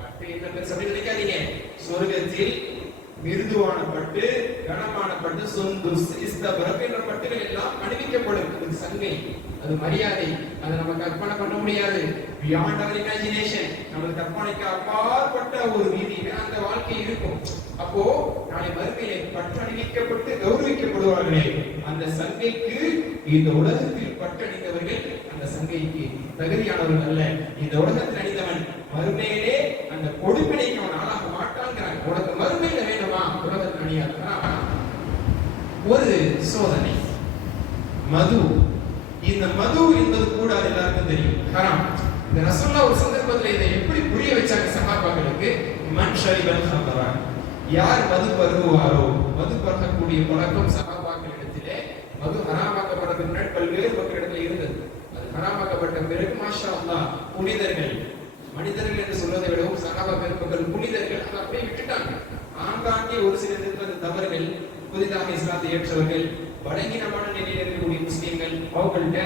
பட்டு என்ன பெருசு அப்படி நினைக்காதீங்க. சொர்க்கத்தில் மிருதுவான பட்டு, கனமான பட்டு, சுந்துஸ், இஸ்தபரக் என்ற பட்டுகள் எல்லாம் அணிவிக்கப்படும். இது சங்கை, அது மரியாதை, அதை நம்ம கற்பனை பண்ண முடியாது. பியாண்ட் அவர் இமேஜினேஷன், நம்ம கற்பனைக்கு அப்பாற்பட்ட ஒரு ரீதியில அந்த வாழ்க்கை இருக்கும். அப்போ நாளை மறுமையிலே பட்டு அணிவிக்கப்பட்டு கௌரவிக்கப்படுவார்களே, அந்த சங்கைக்கு இந்த உலகத்தில் பட்டு அணிந்தவர்கள் அந்த சங்கைக்கு தகுதியானவர்கள் அல்ல. இந்த உலகத்தில் அணிந்தவன் மறுமையிலே அந்த கொடுப்பினைக்கு அவன் ஆளாக மாட்டான்கிறான். உனக்கு மறுமையில வேண்டுமா உலகத்தில் அணியாதா? ஒரு சோதனை மது. இந்த மது என்பது கூட எல்லாருக்கும் தெரியும், ஹராம். இந்த ரசூலுல்லாஹ் ஒரு சந்தர்ப்பத்தில் இதை எப்படி புரிய வச்சாங்க சஹாபாக்களுக்கு? மன் ஷரிபல் ஹம்ரா, யார் மது பருகுவாரோ, மது பருகக்கூடிய பழக்கம் சஹாபாக்களிடத்திலே மது ஹராமாக்கப்படுறதுக்கு முன்னாடி பல்வேறு மக்களிடத்தில் இருந்தது. அது ஹராமாக்கப்பட்ட பிறகு மாஷா அல்லாஹ் புனிதர்கள், மனிதர்கள் என்று சொல்வதை விடவும் சஹாபா பெருமக்கள் புனிதர்கள் அதை அப்படியே விட்டுட்டாங்க. ஆங்காங்கே ஒரு சில அந்த தவறுகள், புதிதாக இஸ்லாத்தை ஏற்றவர்கள், பலகீனமான நிலையில் இருக்கக்கூடிய முஸ்லீம்கள், அவங்கள்ட்ட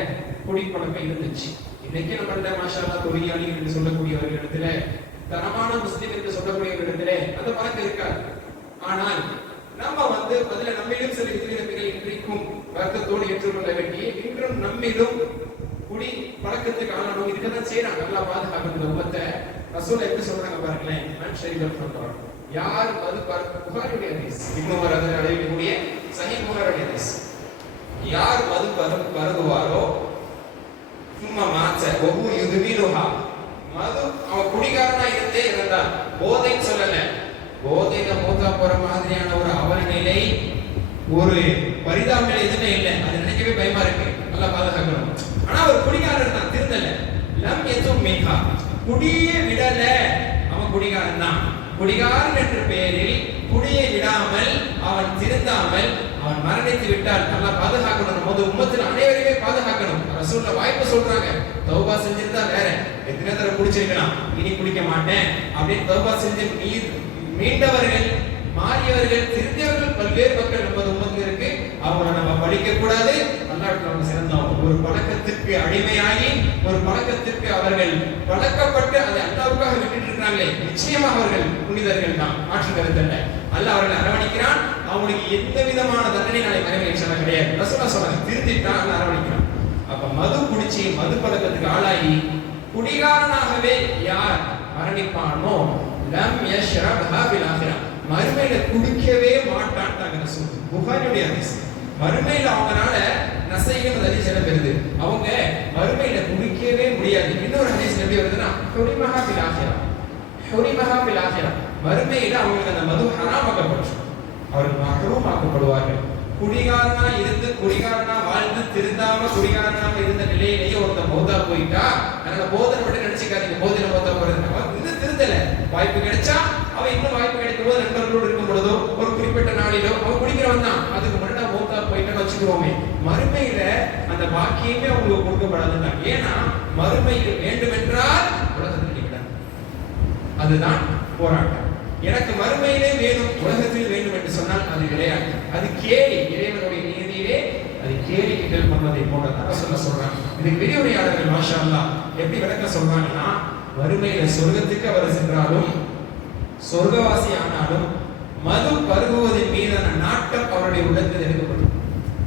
குடிப்பழக்கம் இருந்துச்சு. இன்னைக்கு நம்மள்ட்ட மாஷா அல்லாஹ் தொழிலாளிகள் என்று சொல்லக்கூடியவர்களிடத்துல, தரமான முஸ்லீம் என்று சொல்லக்கூடியவர்களிடத்துல அந்த பழக்கம் இருக்காது. ஆனால் நம்ம பதில நம்மிலும் சில விதிவிலக்குகள் இன்றைக்கும் வருத்தத்தோடு ஏற்றுக்கொள்ள வேண்டிய, இன்றும் நம்மிலும் குடி பழக்கத்துக்கு ஆளானவங்க இருக்கதான் செய்யறாங்க. நல்லா பாதுகாக்கிற உம்மத்தை ரசூல் எப்படி சொல்றாங்க பாருங்களேன். மன் ஷரிபல் ஹம்ரா, யார் மது புகாருடைய ஹதீஸ், இப்னு உமர் அறிவிக்கக்கூடிய சஹீஹ் புகாருடைய ஹதீஸ், யார் மது பருகுவாரோ சும்மா மாச்ச ஒவ்வொரு யுதுமிலுஹா, மது அவன் குடிகாரனா இருந்தே இருந்தான், போதைன்னு சொல்லல, போதையில மூத்தா போற மாதிரியான ஒரு அவல நிலை, ஒரு பரிதாப நிலை எதுவுமே இல்லை. அது நினைக்கவே பயமா இருக்கு. நல்லா பாதுகாக்கணும். ஆனா ஒரு குடிகாரன் தான், திருந்தல. லம் யதும் மின்ஹா, குடியே விடல, அவன் குடிகாரன் தான். குடிகாரன் என்ற பெயரில் குடியை விடாமல் அவன் திருந்தாமல் அவன் மரணித்து விட்டால் நல்லா பாதுகாக்கணும். நம்ம உம்மத்தில் அனைவரையுமே பாதுகாக்கணும். ரசூலுல்லாஹ் வாய்ப்பு சொல்றாங்க, தௌபா செஞ்சிருந்தா வேற, எத்தனை தடவை குடிச்சிருக்கலாம், இனி குடிக்க மாட்டேன் அப்படின்னு தௌபா செஞ்சு மீண்டவர்கள் மாறியவர்கள் திருந்தியவர்கள் பல்வேறு மக்கள் நமது உம்மத்தில் இருக்கு. அவங்கள நம்ம படிக்க கூடாது. அல்லாஹ் நம்ம சிறந்தவங்க. ஒரு பழக்கத்திற்கு அடிமையாகி ஒரு பழக்கத்திற்கு அவர்கள் பழக்கப்பட்டு அதை அல்லாஹ்வுக்காக விட்டுட்டு இருக்காங்களே, நிச்சயமாக அவர்கள் புனிதர்கள் தான், மாற்று கருத்தல்ல. அல்லாஹ் அவர்களை அரவணைக்கிறான். அவங்களுக்கு எந்த விதமான தண்டனை நாளை மறுமையில் கிடையாது. ரசூலுல்லாஹ் சொல்றாங்க, திருந்திட்டா அல்லாஹ் அரவணைக்கிறான். அப்ப மது குடிச்சு மது பழக்கத்துக்கு ஆளாகி குடிகாரனாகவே யார் மரணிப்பானோ லம் யஷ்ரப்ஹா பில் ஆখিরা, மறுமையில குடிக்கவே மாட்டான்ட்டாங்க ரசூல். புகாரியுடைய ஹதீஸ். மறுமையில அவங்கனால நசைகள் ஹதீஸ் என்ன பெறுது, அவங்க மறுமையில குடிக்கவே முடியாது. இன்னொரு ஹதீஸ் எப்படி வருதுன்னா ஹுரிமஹா பில் ஆখিরা, ஹுரிமஹா பில் ஆখিরা, மறுமையில அவங்களுக்கு அந்த மது ஹராமாக்கப்படும், அவர்கள் மஹ்ரூமாக்கப்படுவார்கள். குடிகாரனா இருந்து குடிகாரனா வாழ்ந்து திருந்தாம குடிகாரனாக இருந்த நிலையிலேயே ஒருத்தன் மௌத்தா போயிட்டா, அதனால போதனை மட்டும் நினைச்சுக்காதீங்க, போதனை மௌத்தா போறது இன்னும் திருந்தல, வாய்ப்பு கிடைச்சா அவன் இன்னும் வாய்ப்பு கிடைக்கும் போது நண்பர்களோடு இருக்கும் பொழுதோ ஒரு குறிப்பிட்ட நாளிலோ அவன் குடிக்கிறவன் தான், அதுக்கு முன்னாடி மௌத்தா போயிட்டான்னு வச்சுக்கிறோமே, மறுமையில அந்த பாக்கியமே அவங்களுக்கு கொடுக்கப்படாதுன்னா. ஏன்னா மறுமையில் வேண்டுமென்றால் உலகத்தில் கிடையாது. அதுதான் போராட்டம். எனக்கு மறுமையிலே வேணும், உலகத்தில் வேண்டும் என்று சொன்னால் அது கிடையாது, அது கேலி. இறைவனுடைய நீதியிலே அது கேலிகள் பண்ணுவதை போல சொல்றாங்க. இதுக்கு விரிவுரையாளர்கள் மாஷா அல்லாஹ் எப்படி விளக்க சொல்றாங்கன்னா, மறுமையில சொர்க்கத்துக்கு அவர் சென்றாலும் சொர்க்கவாசி ஆனாலும் மது பருகுவதன் மீதான நாட்டம் அவருடைய உள்ளத்தில் எடுக்கப்படும்.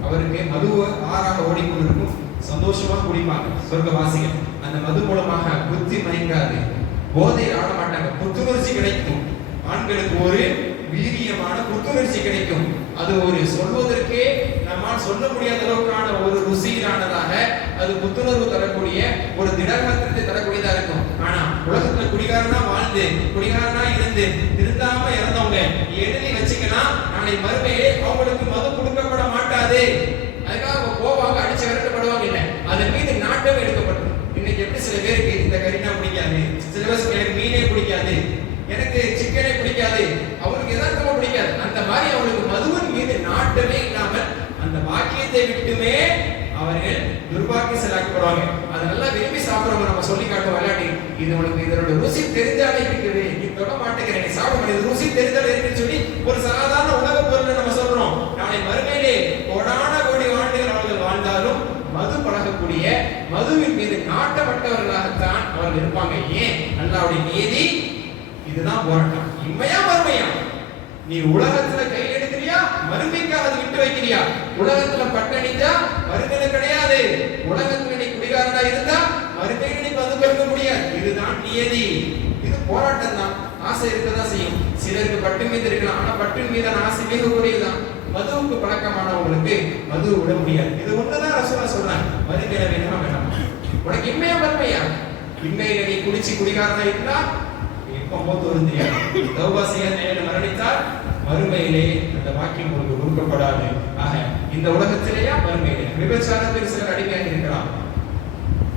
அவருக்கு மது ஆறாக ஓடிக்கொண்டிருக்கும், சந்தோஷமா குடிப்பாங்க சொர்க்கவாசிகள். அந்த மது மூலமாக புத்தி மயங்காது, போதையில் ஆட மாட்டாங்க, புத்துணர்ச்சி கிடைக்கும். ஆண்களுக்கு ஒரு வீரியமான புத்துணர்ச்சி கிடைக்கும். அது ஒரு சொல்வதற்கே நம்மால் சொல்ல முடியாத அளவுக்கான ஒரு ருசியானதாக, அது புத்துணர்வு தரக்கூடிய ஒரு திடகாத்திரத்தை தரக்கூடியதா இருக்கும். ஆனா உலகத்துல குடிகாரனா வாழ்ந்து குடிகாரனா இருந்து திருந்தாம இறந்தவங்க எழுதி வச்சுக்கலாம், நாளை மறுமையிலே அவங்களுக்கு மது கொடுக்கப்பட மாட்டாது. அதுக்காக அவங்க போவாங்க, அடிச்சு விரட்டப்படுவாங்க. இல்லை, அதன் மீது நாட்டம் எடுக்கப்படும். இன்னைக்கு எப்படி சில பேருக்கு இந்த கறினா பிடிக்காது, சில பேருக்கு எனக்கு மீனே பிடிக்காது, எனக்கு சிக்கனே பிடிக்காது, அவங்களுக்கு எதார்த்தமா பிடிக்காது, அந்த மாதிரி அவங்களுக்கு மதுவின் மீது நாட்டமே இல்லாமல் அந்த பாக்கியத்தை விட்டுமே அவர்கள் துர்பாக்கியசலாக்கப்படுவாங்க. அதை நல்லா விரும்பி சாப்பிடுறவங்க நம்ம சொல்லி காட்டுவோம் விளையாடி, இது உனக்கு இதோட ருசி தெரிஞ்சாலே இருக்குது, நீ தொட மாட்டேங்கிறேன், நீ சாப்பிட மாட்டேங்குது, ருசி தெரிஞ்சாலே இருக்குன்னு சொல்லி ஒரு சாதாரண உணவு பொருளை நம்ம சொல்றோம். நாளை மறுமையிலே கோடான கோடி ஆண்டுகள் அவர்கள் வாழ்ந்தாலும் மது பழகக்கூடிய மதுவின் மீது நாட்டப்பட்டவர்களாகத்தான் அவர்கள் இருப்பாங்க. ஏன்? அல்லாஹ்வுடைய நீதி இதுதான் போராட்டம். இம்மையா மறுமையா? நீ உலகத்துல கையில் எடுக்கிறியா, மறுமைக்காக அதை விட்டு வைக்கிறியா? உலகத்துல பட்டணிச்சா மறுமையில கிடையாது. உலகத்துல நீ குடிகாரனா இருந்தா மறுமையில நீ மது பருக முடியாது. இதுதான் நியதி. இது போராட்டம் தான். ஆசை இருக்கதான் செய்யும். சிலருக்கு பட்டு மீது இருக்கலாம், ஆனா பட்டின் மீதான ஆசை மிக குறைவுதான். மதுவுக்கு பழக்கமானவங்களுக்கு மது விட முடியாது. இது ஒண்ணுதான் ரசூலுல்லாஹ் சொல்றாங்க, மறுமையில வேணுமா வேணாம். உனக்கு இம்மையா மறுமையா? இம்மையில நீ குடிச்சு குடிகாரனா இருந்தா மரணித்தால் மறுமையிலே அந்த வாக்கியம் உங்களுக்கு கொடுக்கப்படாது. ஆக இந்த உலகத்திலேயா மறுமையிலே விபச்சாரத்தில் சிலர் அடிமையாக இருக்கலாம்.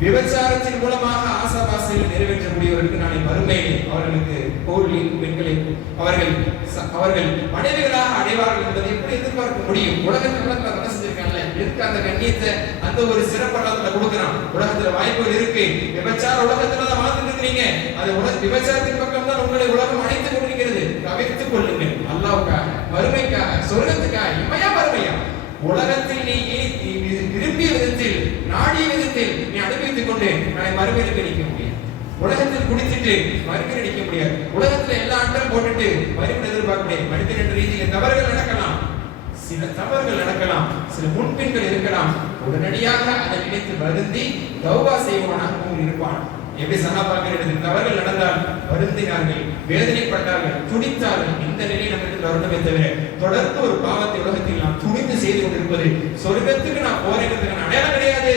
விபச்சாரத்தின் மூலமாக ஆசாபாசையில் நிறைவேற்றக்கூடியவர்களுக்கு நாளை மறுமையிலே அவர்களுக்கு கோவில் பெண்களை அவர்கள் மனைவிகளாக அடைவார்கள் என்பதை எப்படி எதிர்பார்க்க முடியும்? உலகத்துல என்ன செஞ்சிருக்காங்கல்ல, எதுக்கு அந்த கண்ணியத்தை அந்த ஒரு சிறப்படத்துல கொடுக்கிறான்? உலகத்துல வாய்ப்புகள் இருக்கு. விபச்சார உலகத்துல தான் வாழ்ந்துட்டு இருக்கீங்க. அது விபச்சாரத்தின் பக்கம் தான் உங்களை உலகம் அணைத்துக் கொண்டிருக்கிறது. தவிர்த்துக் கொள்ளுங்கள். அல்லாஹ்வுக்காக, மறுமைக்காக, சொர்க்கத்துக்காக. இம்மையா மறுமையா? உலகத்தில் நீ விரும்பிய விதத்தில் நாடிய விதத்தில் நீ அனுபவித்துக் கொண்டு நாளை மறுமையில நிற்க முடியாது. உலகத்தில் குடிச்சிட்டு மறுமையில நிற்க முடியாது. உலகத்துல எல்லா ஆட்டம் போட்டுட்டு மறுமையில எதிர்பார்க்க முடியாது. மனிதன் என்ற ரீதியில் தவறுகள் நடக்கலாம், சில தவறுகள் நடக்கலாம், சில முன்பின்கள் இருக்கலாம். உடனடியாக அதை நினைத்து வருந்தி தௌபா செய்வனாகவும் இருப்பான். எப்படி சஹாபாக்கள் தவறுகள் நடந்தால் வருந்தினார்கள், வேதனைப்பட்டார்கள், துடித்தார்கள். இந்த நிலை நமக்கு வருடமே தவிர தொடர்ந்து ஒரு பாவத்தை உலகத்தில் நாம் துணிந்து செய்து கொண்டிருப்பது சொர்க்கத்துக்கு நான் போறதுக்கான அடையாளம் கிடையாது.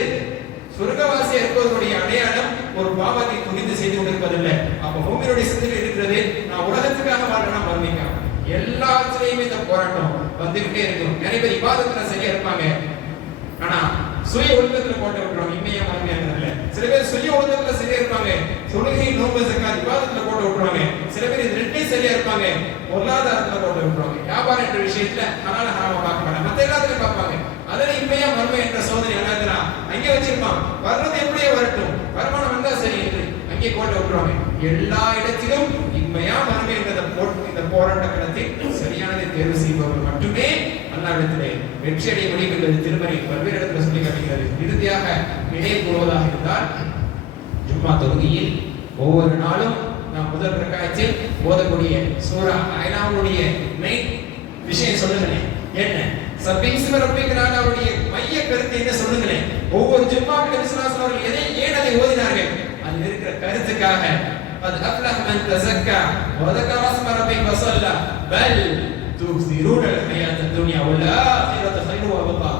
சொர்க்கவாசியா இருப்பதனுடைய அடையாளம் ஒரு பாவத்தை துணிந்து செய்து கொண்டிருப்பதில்லை. அப்ப பூமியினுடைய சிந்தனை இருக்கிறது, நான் உலகத்துக்காக வாழ்றேன், மறுமைக்காக. எல்லாத்திலையுமே இந்த போராட்டம் வந்துகிட்டே இருக்கும். நிறைய பேர் இபாதத்துல சரியா இருப்பாங்க, ஆனா சுய ஒழுக்கத்துல போட்டு விட்டுருவாங்க. இம்மையா மறுமையாங்கிறதுல சில பேர் சுய ஒழுக்கத்துல சரியா இருப்பாங்க, தொழுகை நோன்பு ஜக்காத் இபாதத்துல போட்டு விட்டுருவாங்க. சில பேர் இது ரெண்டையும் சரியா இருப்பாங்க, பொருளாதாரத்துல போட்டு விட்டுருவாங்க. வியாபாரம் என்ற விஷயத்துல ஹலால ஹராம பார்க்க மாட்டாங்க, மத்த எல்லாத்துலயும் பார்ப்பாங்க. அதுல இம்மையா மறுமை என்ற சோதனை என்னதுன்னா அங்கே வச்சிருப்பான். வர்றது எப்படியே வரட்டும், வருமானம் வந்தா சரி என்று அங்கே போட்டு விட்டுருவாங்க. எல்லா இடத்திலும் இம்மையா மறுமை என்ற இந்த போராட்ட களத்தில் சரியான தேர்வு செய்பவர்கள் மட்டுமே அல்லாஹ்விடத்திலே வெற்றி அடைய முடியும் என்பது திருமறை பல்வேறு இடத்துல சொல்லி காட்டுகிறது. இறுதியாக நினைவு கூறுவதாக இருந்தால், ஜும்மா தொழுகையில் ஒவ்வொரு நாளும் நாம் முதல் ரக்காத்தில் ஓதக்கூடிய சூரா அயனாவுடைய மெயின் விஷயம் சொல்லுங்களேன். என்ன சபீஸ்வ ரப்பிக்கிறான் அவருடைய மைய கருத்து என்ன சொல்லுங்களேன். ஒவ்வொரு ஜும்மாவிலும் விசுவாசம் அவர்கள் ஏன் அதை ஓதினார்கள்? அதில் இருக்கிற கருத்துக்காக قد أفلح من تزكى وذكر اسم ربه فصلى بل تؤثرون الحياة الدنيا والآخرة خير وأبقى.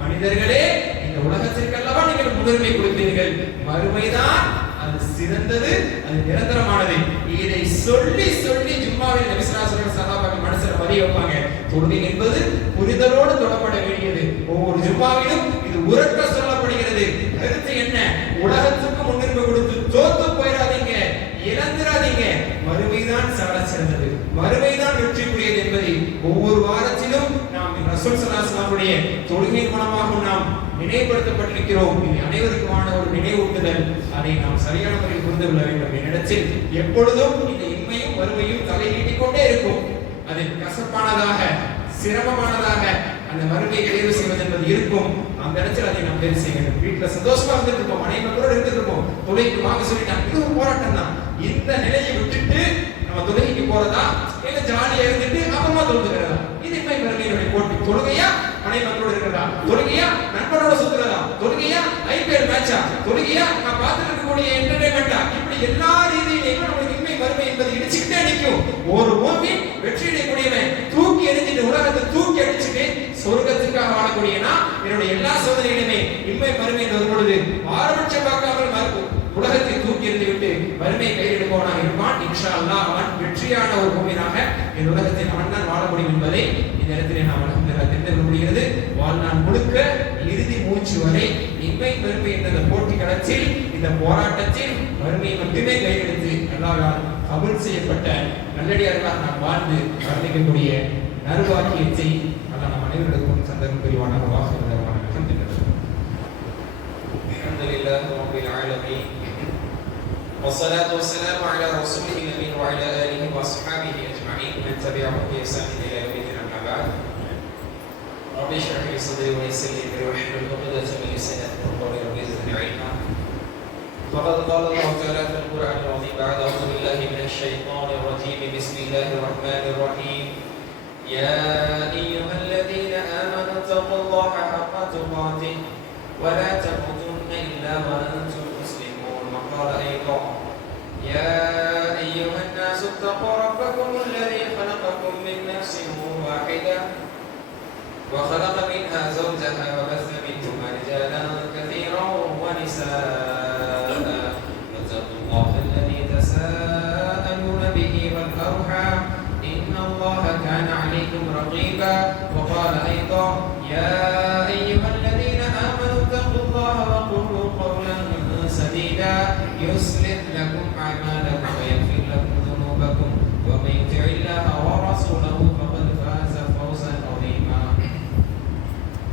மனிதர்களே, இந்த உலகத்திற்கு அல்லவா நீங்கள் முன்னுரிமை கொடுப்பீர்கள், மறுமைதான் அது சிறந்தது, அது நிரந்தரமானது. இதை சொல்லி சொல்லி ஜும்மாவில் நபி ஸல்லல்லாஹு அலைஹி வஸல்லம் சஹாபாக்கள் மனசுல பதிய வைப்பாங்க. தொழுகை என்பது புரிதலோடு தொடப்பட வேண்டியது. ஒவ்வொரு ஜும்மாவிலும் இது உரக்க சொல்லப்படுகிறது. கருத்து என்ன? உலகத்துக்கு முன்னுரிமை கொடுத்து தோத்து போயிடாதீங்க, இழந்துடாதீங்க. மறுமைதான் சால சிறந்தது, மறுமைதான் வெற்றிக்குரியது என்பதை ஒவ்வொரு வாரத்திலும் நாம் ரசூல் ஸல்லல்லாஹு அலைஹி வஸல்லம் தொழுகையின் மூலமாக நாம் நினைவுபடுத்தப்பட்டிருக்கிறோம். இது அனைவருக்குமான ஒரு நினைவூட்டுதல். அதை நாம் சரியான முறையில் புரிந்து கொள்ள வேண்டும். என்னிடத்தில் எப்பொழுதும் இந்த இன்மையும் வறுமையும் தலை நீட்டிக் கொண்டே இருக்கும். அது கசப்பானதாக சிரமமானதாக அந்த மறுமையை தேர்வு செய்வது என்பது இருக்கும். அந்த இடத்தில் அதை நாம் தேர்வு செய்ய வேண்டும். வீட்டில் சந்தோஷமா இருந்துட்டு இருப்போம், மனைவி மக்களோடு இருந்துட்டு இருப்போம், தொழுகைக்கு வாங்க சொல்லிட்டாங்க, இது ஒரு போராட்டம் தான். இந்த நிலையை விட்டுட்டு நம்ம தொழுகைக்கு போறதா இல்ல ஜாலியா இருந்துட்டு அப்புறமா தொழுகிறதா? இது இன்மை மறுமையினுடைய போட்டி. தொழுகையா மனைவி மக்களோடு இருக்கிறதா? தொழுகையா நண்பரோட சுத்துறதா? தொழுகையா ஐபிஎல் மேட்சா? தொழுகையா நான் பார்த்துட்டு இருக்கக்கூடிய என்டர்டைன்மெண்டா? இப்படி எல்லா ரீதியிலையும் நம்மளுக்கு இன்மை மறுமை என்பது இடிச்சுக்கிட்டே நிற்கும். ஒரு மூமின் வெற்றி அடையக்கூடியவன் தூக்கி எறிஞ்சிட்டு உலகத்தை தூக்கி அடிச்சுட்டு சொர்க்கத்துக்காக வாழக்கூடியனா என்னுடைய எல்லா சோதனையிலுமே இன்மை மறுமை என்று வரும் பொழுது பாரபட்சம் பார்க்காமல் உலகத்தை தூக்கி எறிந்து விட்டு வறுமையை கையில் எடுப்பவனாக இருப்பான். இன்ஷா அல்லாஹ் அவன் வெற்றியான ஒரு மூமினாக இந்த உலகத்தில் அவன் தான் வாழ முடியும் என்பதை இந்த இடத்திலே நாம் தெரிந்து கொள்ள முடிகிறது. வாழ்நாள் முழுக்க இறுதி மூச்சு வரை இன்மை மறுமை என்ற போட்டி களத்தில், இந்த போராட்டத்தில் வறுமையை மட்டுமே கையெடுத்து அல்லாஹ்வால் கபூல் செய்யப்பட்ட நல்லடியார்களாக நாம் வாழ்ந்து வர்ணிக்கக்கூடிய நறுவாக்கியத்தை அல்லாஹ் நம் அனைவருக்கும் சந்தர்ப்பம் புரிவானாக. வாசகமான அல்ஹம்துலில்லாஹி ரப்பில் ஆலமீன். والصلاة والسلام على رسوله الأمين وعلى آله وأصحابه أجمعين ومن تبعهم بإحسان إلى يوم الدين. أما بعد، رب اشرح لي صدري ويسر لي أمري واحلل عقدة من لساني يفقهوا قولي رب زدني علما. فقد قال الله تعالى في القرآن العظيم بعد أعوذ بالله من الشيطان الرجيم بسم الله الرحمن الرحيم يا أيها الذين آمنوا اتقوا الله حق تقاته ولا تموتن إلا وأنتم مسلمون. وقال أيضا يا أيها الناس اتقوا ربكم الذي خلقكم من نفس واحدة وخلق منها زوجها وبث منهما رجالا كثيرا ونساء واتقوا الله الذي تساءلون به والأرحام إن الله كان عليكم رقيبا. وقال أيضا يا أيها الذين آمنوا اتقوا الله وقولوا قولا سديدا يصلح لكم أعمالكم ويغفر لكم ذنوبكم ومن يطع الله ورسوله فقد فاز فوزا عظيما.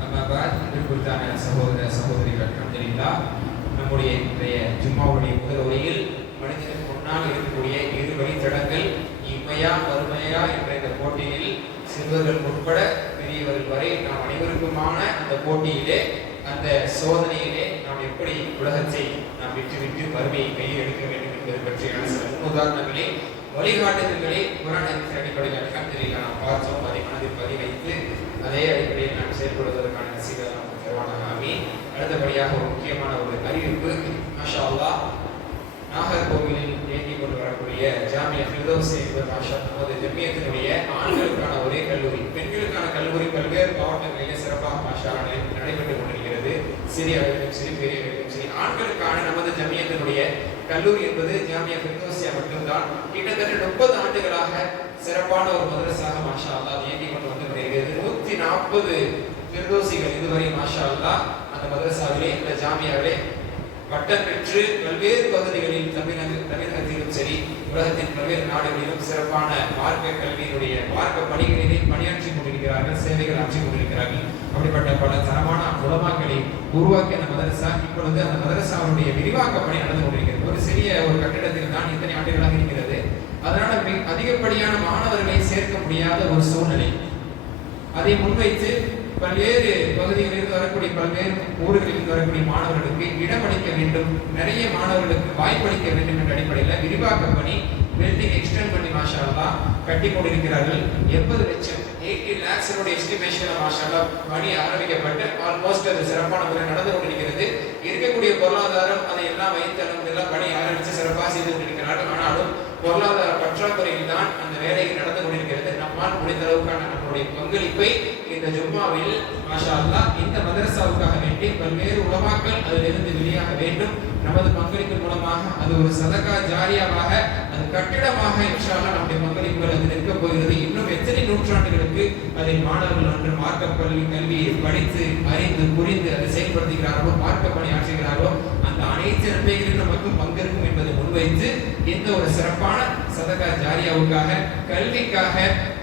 أما بعد، அன்பிற்குரித்தான சகோதர சகோதரிகள், அல்ஹம்துலில்லாஹ் நம்முடைய இன்றைய ஜும்மாவுடைய முதல் உரையில் மனிதனுக்கு முன்னால் இருக்கக்கூடிய இரு வழித்தடங்கள் இம்மையா மறுமையா என்ற இந்த போட்டியில் சிறுவர்கள் உட்பட பெரியவர்கள் வரை நாம் அனைவருக்குமான அந்த போட்டியிலே, அந்த சோதனையிலே நாம் எப்படி உலகத்தை நாம் விட்டு வறுமையை கையில் எடுக்க வேண்டும் என்பது பற்றியான சில முன்னுதாரணங்களை, வழிகாட்டுதல்களை குர்ஆன் ஹதீஸ் அடிப்படையில் அல்ஹம்துலில்லாஹ் நாம் பார்த்தோம். அதை மனதில் பதிவைத்து அதே அடிப்படையில் நாம் செயல்படுவதற்கான நசீபை நமக்கு தருவானாக. ஆமீன். அடுத்தபடியாக ஒரு முக்கியமான ஒரு அறிவிப்பு. மாஷா அல்லாஹ், நாகர்கோவிலில் இயங்கி கொண்டு வரக்கூடிய ஜாமியா ஃபிர்தௌஸ் என்பது மாஷா நமது ஜமியத்தினுடைய ஆண்களுக்கான ஒரே கல்லூரி, பெண்களுக்கான கல்லூரி பல்வேறு மாவட்டங்களிலே சிறப்பாக மாஷா நடைபெற்றுக் கொண்டிருக்கிறது. சிறியவர்களும் சரி பெரியவர்களும் சரி, ஆண்களுக்கான நமது ஜமியத்தினுடைய கல்லூரி என்பது ஜாமியா ஃபிர்தௌஸியா மட்டும்தான். கிட்டத்தட்ட 30 ஆண்டுகளாக சிறப்பான ஒரு மதரசாக மாஷா அல்லாஹ் இயங்கி கொண்டு வந்து வருகிறது. 140 ஃபிர்தௌஸிகள் இதுவரை மாஷா அல்லாஹ் அந்த மதரசாவிலே, இந்த ஜாமியாவிலே பட்டம் பெற்று பல்வேறு பகுதிகளில் தமிழகத்திலும் சரி உலகத்தின் பல்வேறு நாடுகளிலும் சிறப்பான மார்க்க கல்வியினுடைய மார்க்க பணிகளிலே பணியாற்றி கொண்டிருக்கிறார்கள், சேவைகள் ஆற்றி கொண்டிருக்கிறார்கள். அப்படிப்பட்ட பல தரமான உலமாக்களை உருவாக்கிய அந்த மதரசா இப்பொழுது அந்த மதரசாவுடைய விரிவாக்க பணி நடந்து கொண்டிருக்கிறது. ஒரு சிறிய ஒரு கட்டிடத்தில் தான் இத்தனை ஆண்டுகளாக இருக்கிறது. அதனால அதிகப்படியான மாணவர்களை சேர்க்க முடியாத ஒரு சூழ்நிலை. அதை முன்வைத்து பல்வேறு பகுதிகளிலிருந்து வரக்கூடிய பல்வேறு ஊர்களிலிருந்து வரக்கூடிய மாணவர்களுக்கு இடமளிக்க வேண்டும், நிறைய மாணவர்களுக்கு வாய்ப்பளிக்க வேண்டும் என்ற அடிப்படையில் விரிவாக்க பணி பில்டிங் எக்ஸ்டெண்ட் பண்ணி மாஷா அல்லாஹ் கட்டி கொண்டிருக்கிறார்கள். 70 லட்சம் 80 lakhs எஸ்டிமேஷன் மாஷா அல்லாஹ் பணி ஆரம்பிக்கப்பட்டு ஆல்மோஸ்ட் அது சிறப்பான முறையில் நடந்து கொண்டிருக்கிறது. இருக்கக்கூடிய பொருளாதாரம் அதை எல்லாம் வைத்து அளவுலாம் பணி ஆரம்பித்து சிறப்பாக செய்து கொண்டிருக்கிறார்கள். ஆனாலும் பொருளாதார பற்றாக்குறையில் தான் அந்த வேலைகள் நடந்து கொண்டிருக்கிறது. நம்மால் முடிந்த அளவுக்கான நம்மளுடைய பங்களிப்பை இந்த ஜும்மாவில் மாஷா அல்லாஹ் இந்த மதரசாவுக்காக வேண்டி பல்வேறு உலமாக்கள் அதிலிருந்து வெளியாக வேண்டும். நமது பங்களிப்பு மூலமாக அது ஒரு சதகா ஜாரியாவாக, அது கட்டிடமாக இன்ஷா அல்லாஹ் நம்முடைய பங்களிப்புகள் அது நிற்க போகிறது. இன்னும் எத்தனை நூற்றாண்டுகளுக்கு அதை மாணவர்கள் ஒன்று மார்க்க கல்வியை படித்து அறிந்து புரிந்து அதை செயல்படுத்துகிறார்களோ, மார்க்க பணி ஆற்றுகிறார்களோ, அந்த அனைத்து நன்மைகளிலும் நமக்கும் பங்கிருக்கும் என்பதை முன்வைத்து இந்த ஒரு சிறப்பான சதகா ஜாரியாவுக்காக, கல்விக்காக,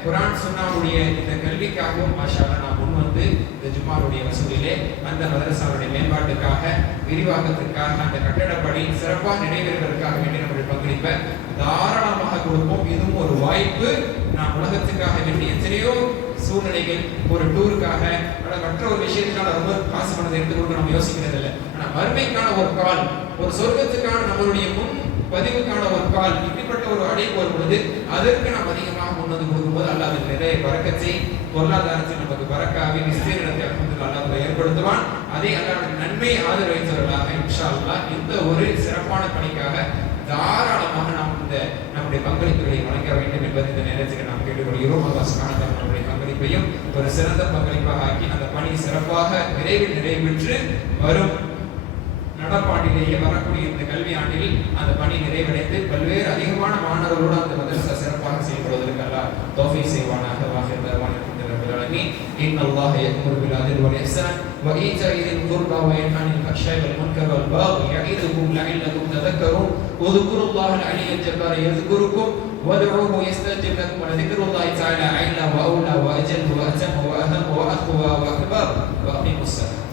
குர்ஆன் சுன்னாவுடைய இந்த கல்விக்காகவும் மாஷா அல்லாஹ் நாம் முன் வந்து இந்த ஜும்மாவுடைய வசூலிலே அந்த மதரசாவுடைய மேம்பாட்டுக்காக, விரிவாக்கத்திற்காக, அந்த கட்டடப்பணி சிறப்பாக நிறைவேறுவதற்காக வேண்டிய நம்முடைய பங்களிப்பை தாராளமாக கொடுப்போம். இதுவும் ஒரு வாய்ப்பு. நாம் உலகத்துக்காக வேண்டிய எத்தனையோ சூழ்நிலைகள், ஒரு டூருக்காக மற்ற ஒரு விஷயத்துக்கான ரொம்ப காசு பணத்தை எடுத்துக்கொண்டு நம்ம யோசிக்கிறது இல்லை. ஆனா மறுமைக்கான ஒரு கால், ஒரு சொர்க்கத்துக்கான நம்மளுடைய முன் பதிவுக்கான ஒரு கால், இப்படிப்பட்ட ஒரு அழைப்பு வரும்பொழுது அதற்கு நாம் அதிகமாக முன்னது கொடுக்கும்போது அல்லாஹ் அதில் நிறைய பரக்கத்தை, பொருளாதாரத்தில் நமக்கு பரக்காவி விஸ்தீரணத்தை அல்லாஹ் ஏற்படுத்துவான். அதே அல்லாஹ்வுடைய நன்மையை ஆதரவைத்தவர்களாக இன்ஷா அல்லாஹ் இந்த ஒரு சிறப்பான பணிக்காக தாராளமாக நாம் இந்த நம்முடைய பங்களிப்புகளை வழங்க வேண்டும் என்பது இந்த நேரத்தில் நாம் கேட்டுக்கொள்கிறோம். அல்லாஹ் சுப்ஹானஹு வ தஆலா நம்முடைய பங்களிப்பையும் ஒரு சிறந்த பங்களிப்பாக ஆக்கி அந்த பணி சிறப்பாக விரைவில் நிறைவேற்று வரும் நடப்பாண்டிலேயே வரக்கூடிய இந்த கல்வி ஆண்டில் அந்த பணி நிறைவடைந்து பல்வேறு அதிகமான மாணவர்களோடு அந்த மதரசா சிறப்பாக செயல்படுவதற்கு அல்லாஹ் தௌஃபீக் செய்வானாக. வாஹிர் தஅவானா அல்ஹம்துலில்லாஹி ஆலமீன். இன்னல்லாஹ யஅமுரு பில் அத்லி வல் இஹ்சான் வ ஈதாஇ தில் குர்பா வ யன்ஹா அனில் ஃபஹ்ஷாஇ வல் முன்கர் வல் பகி யஇதுக்கும் லஅல்லக்கும் ததக்கரூன் வذ்குருல்லாஹல் அலிய்யல் ஜப்பார் யذ்குருக்கும் வதுஊஹு யஸ்தஜிப் லக்கும் வ ذிக்ருல்லாஹி தஆலா அய்லா வ அவுலா வ அஜல் வ அத்தம் வ அஹம் வ அக்வா வ அக்பர் வ அகீமுஸ் ஸலாத்.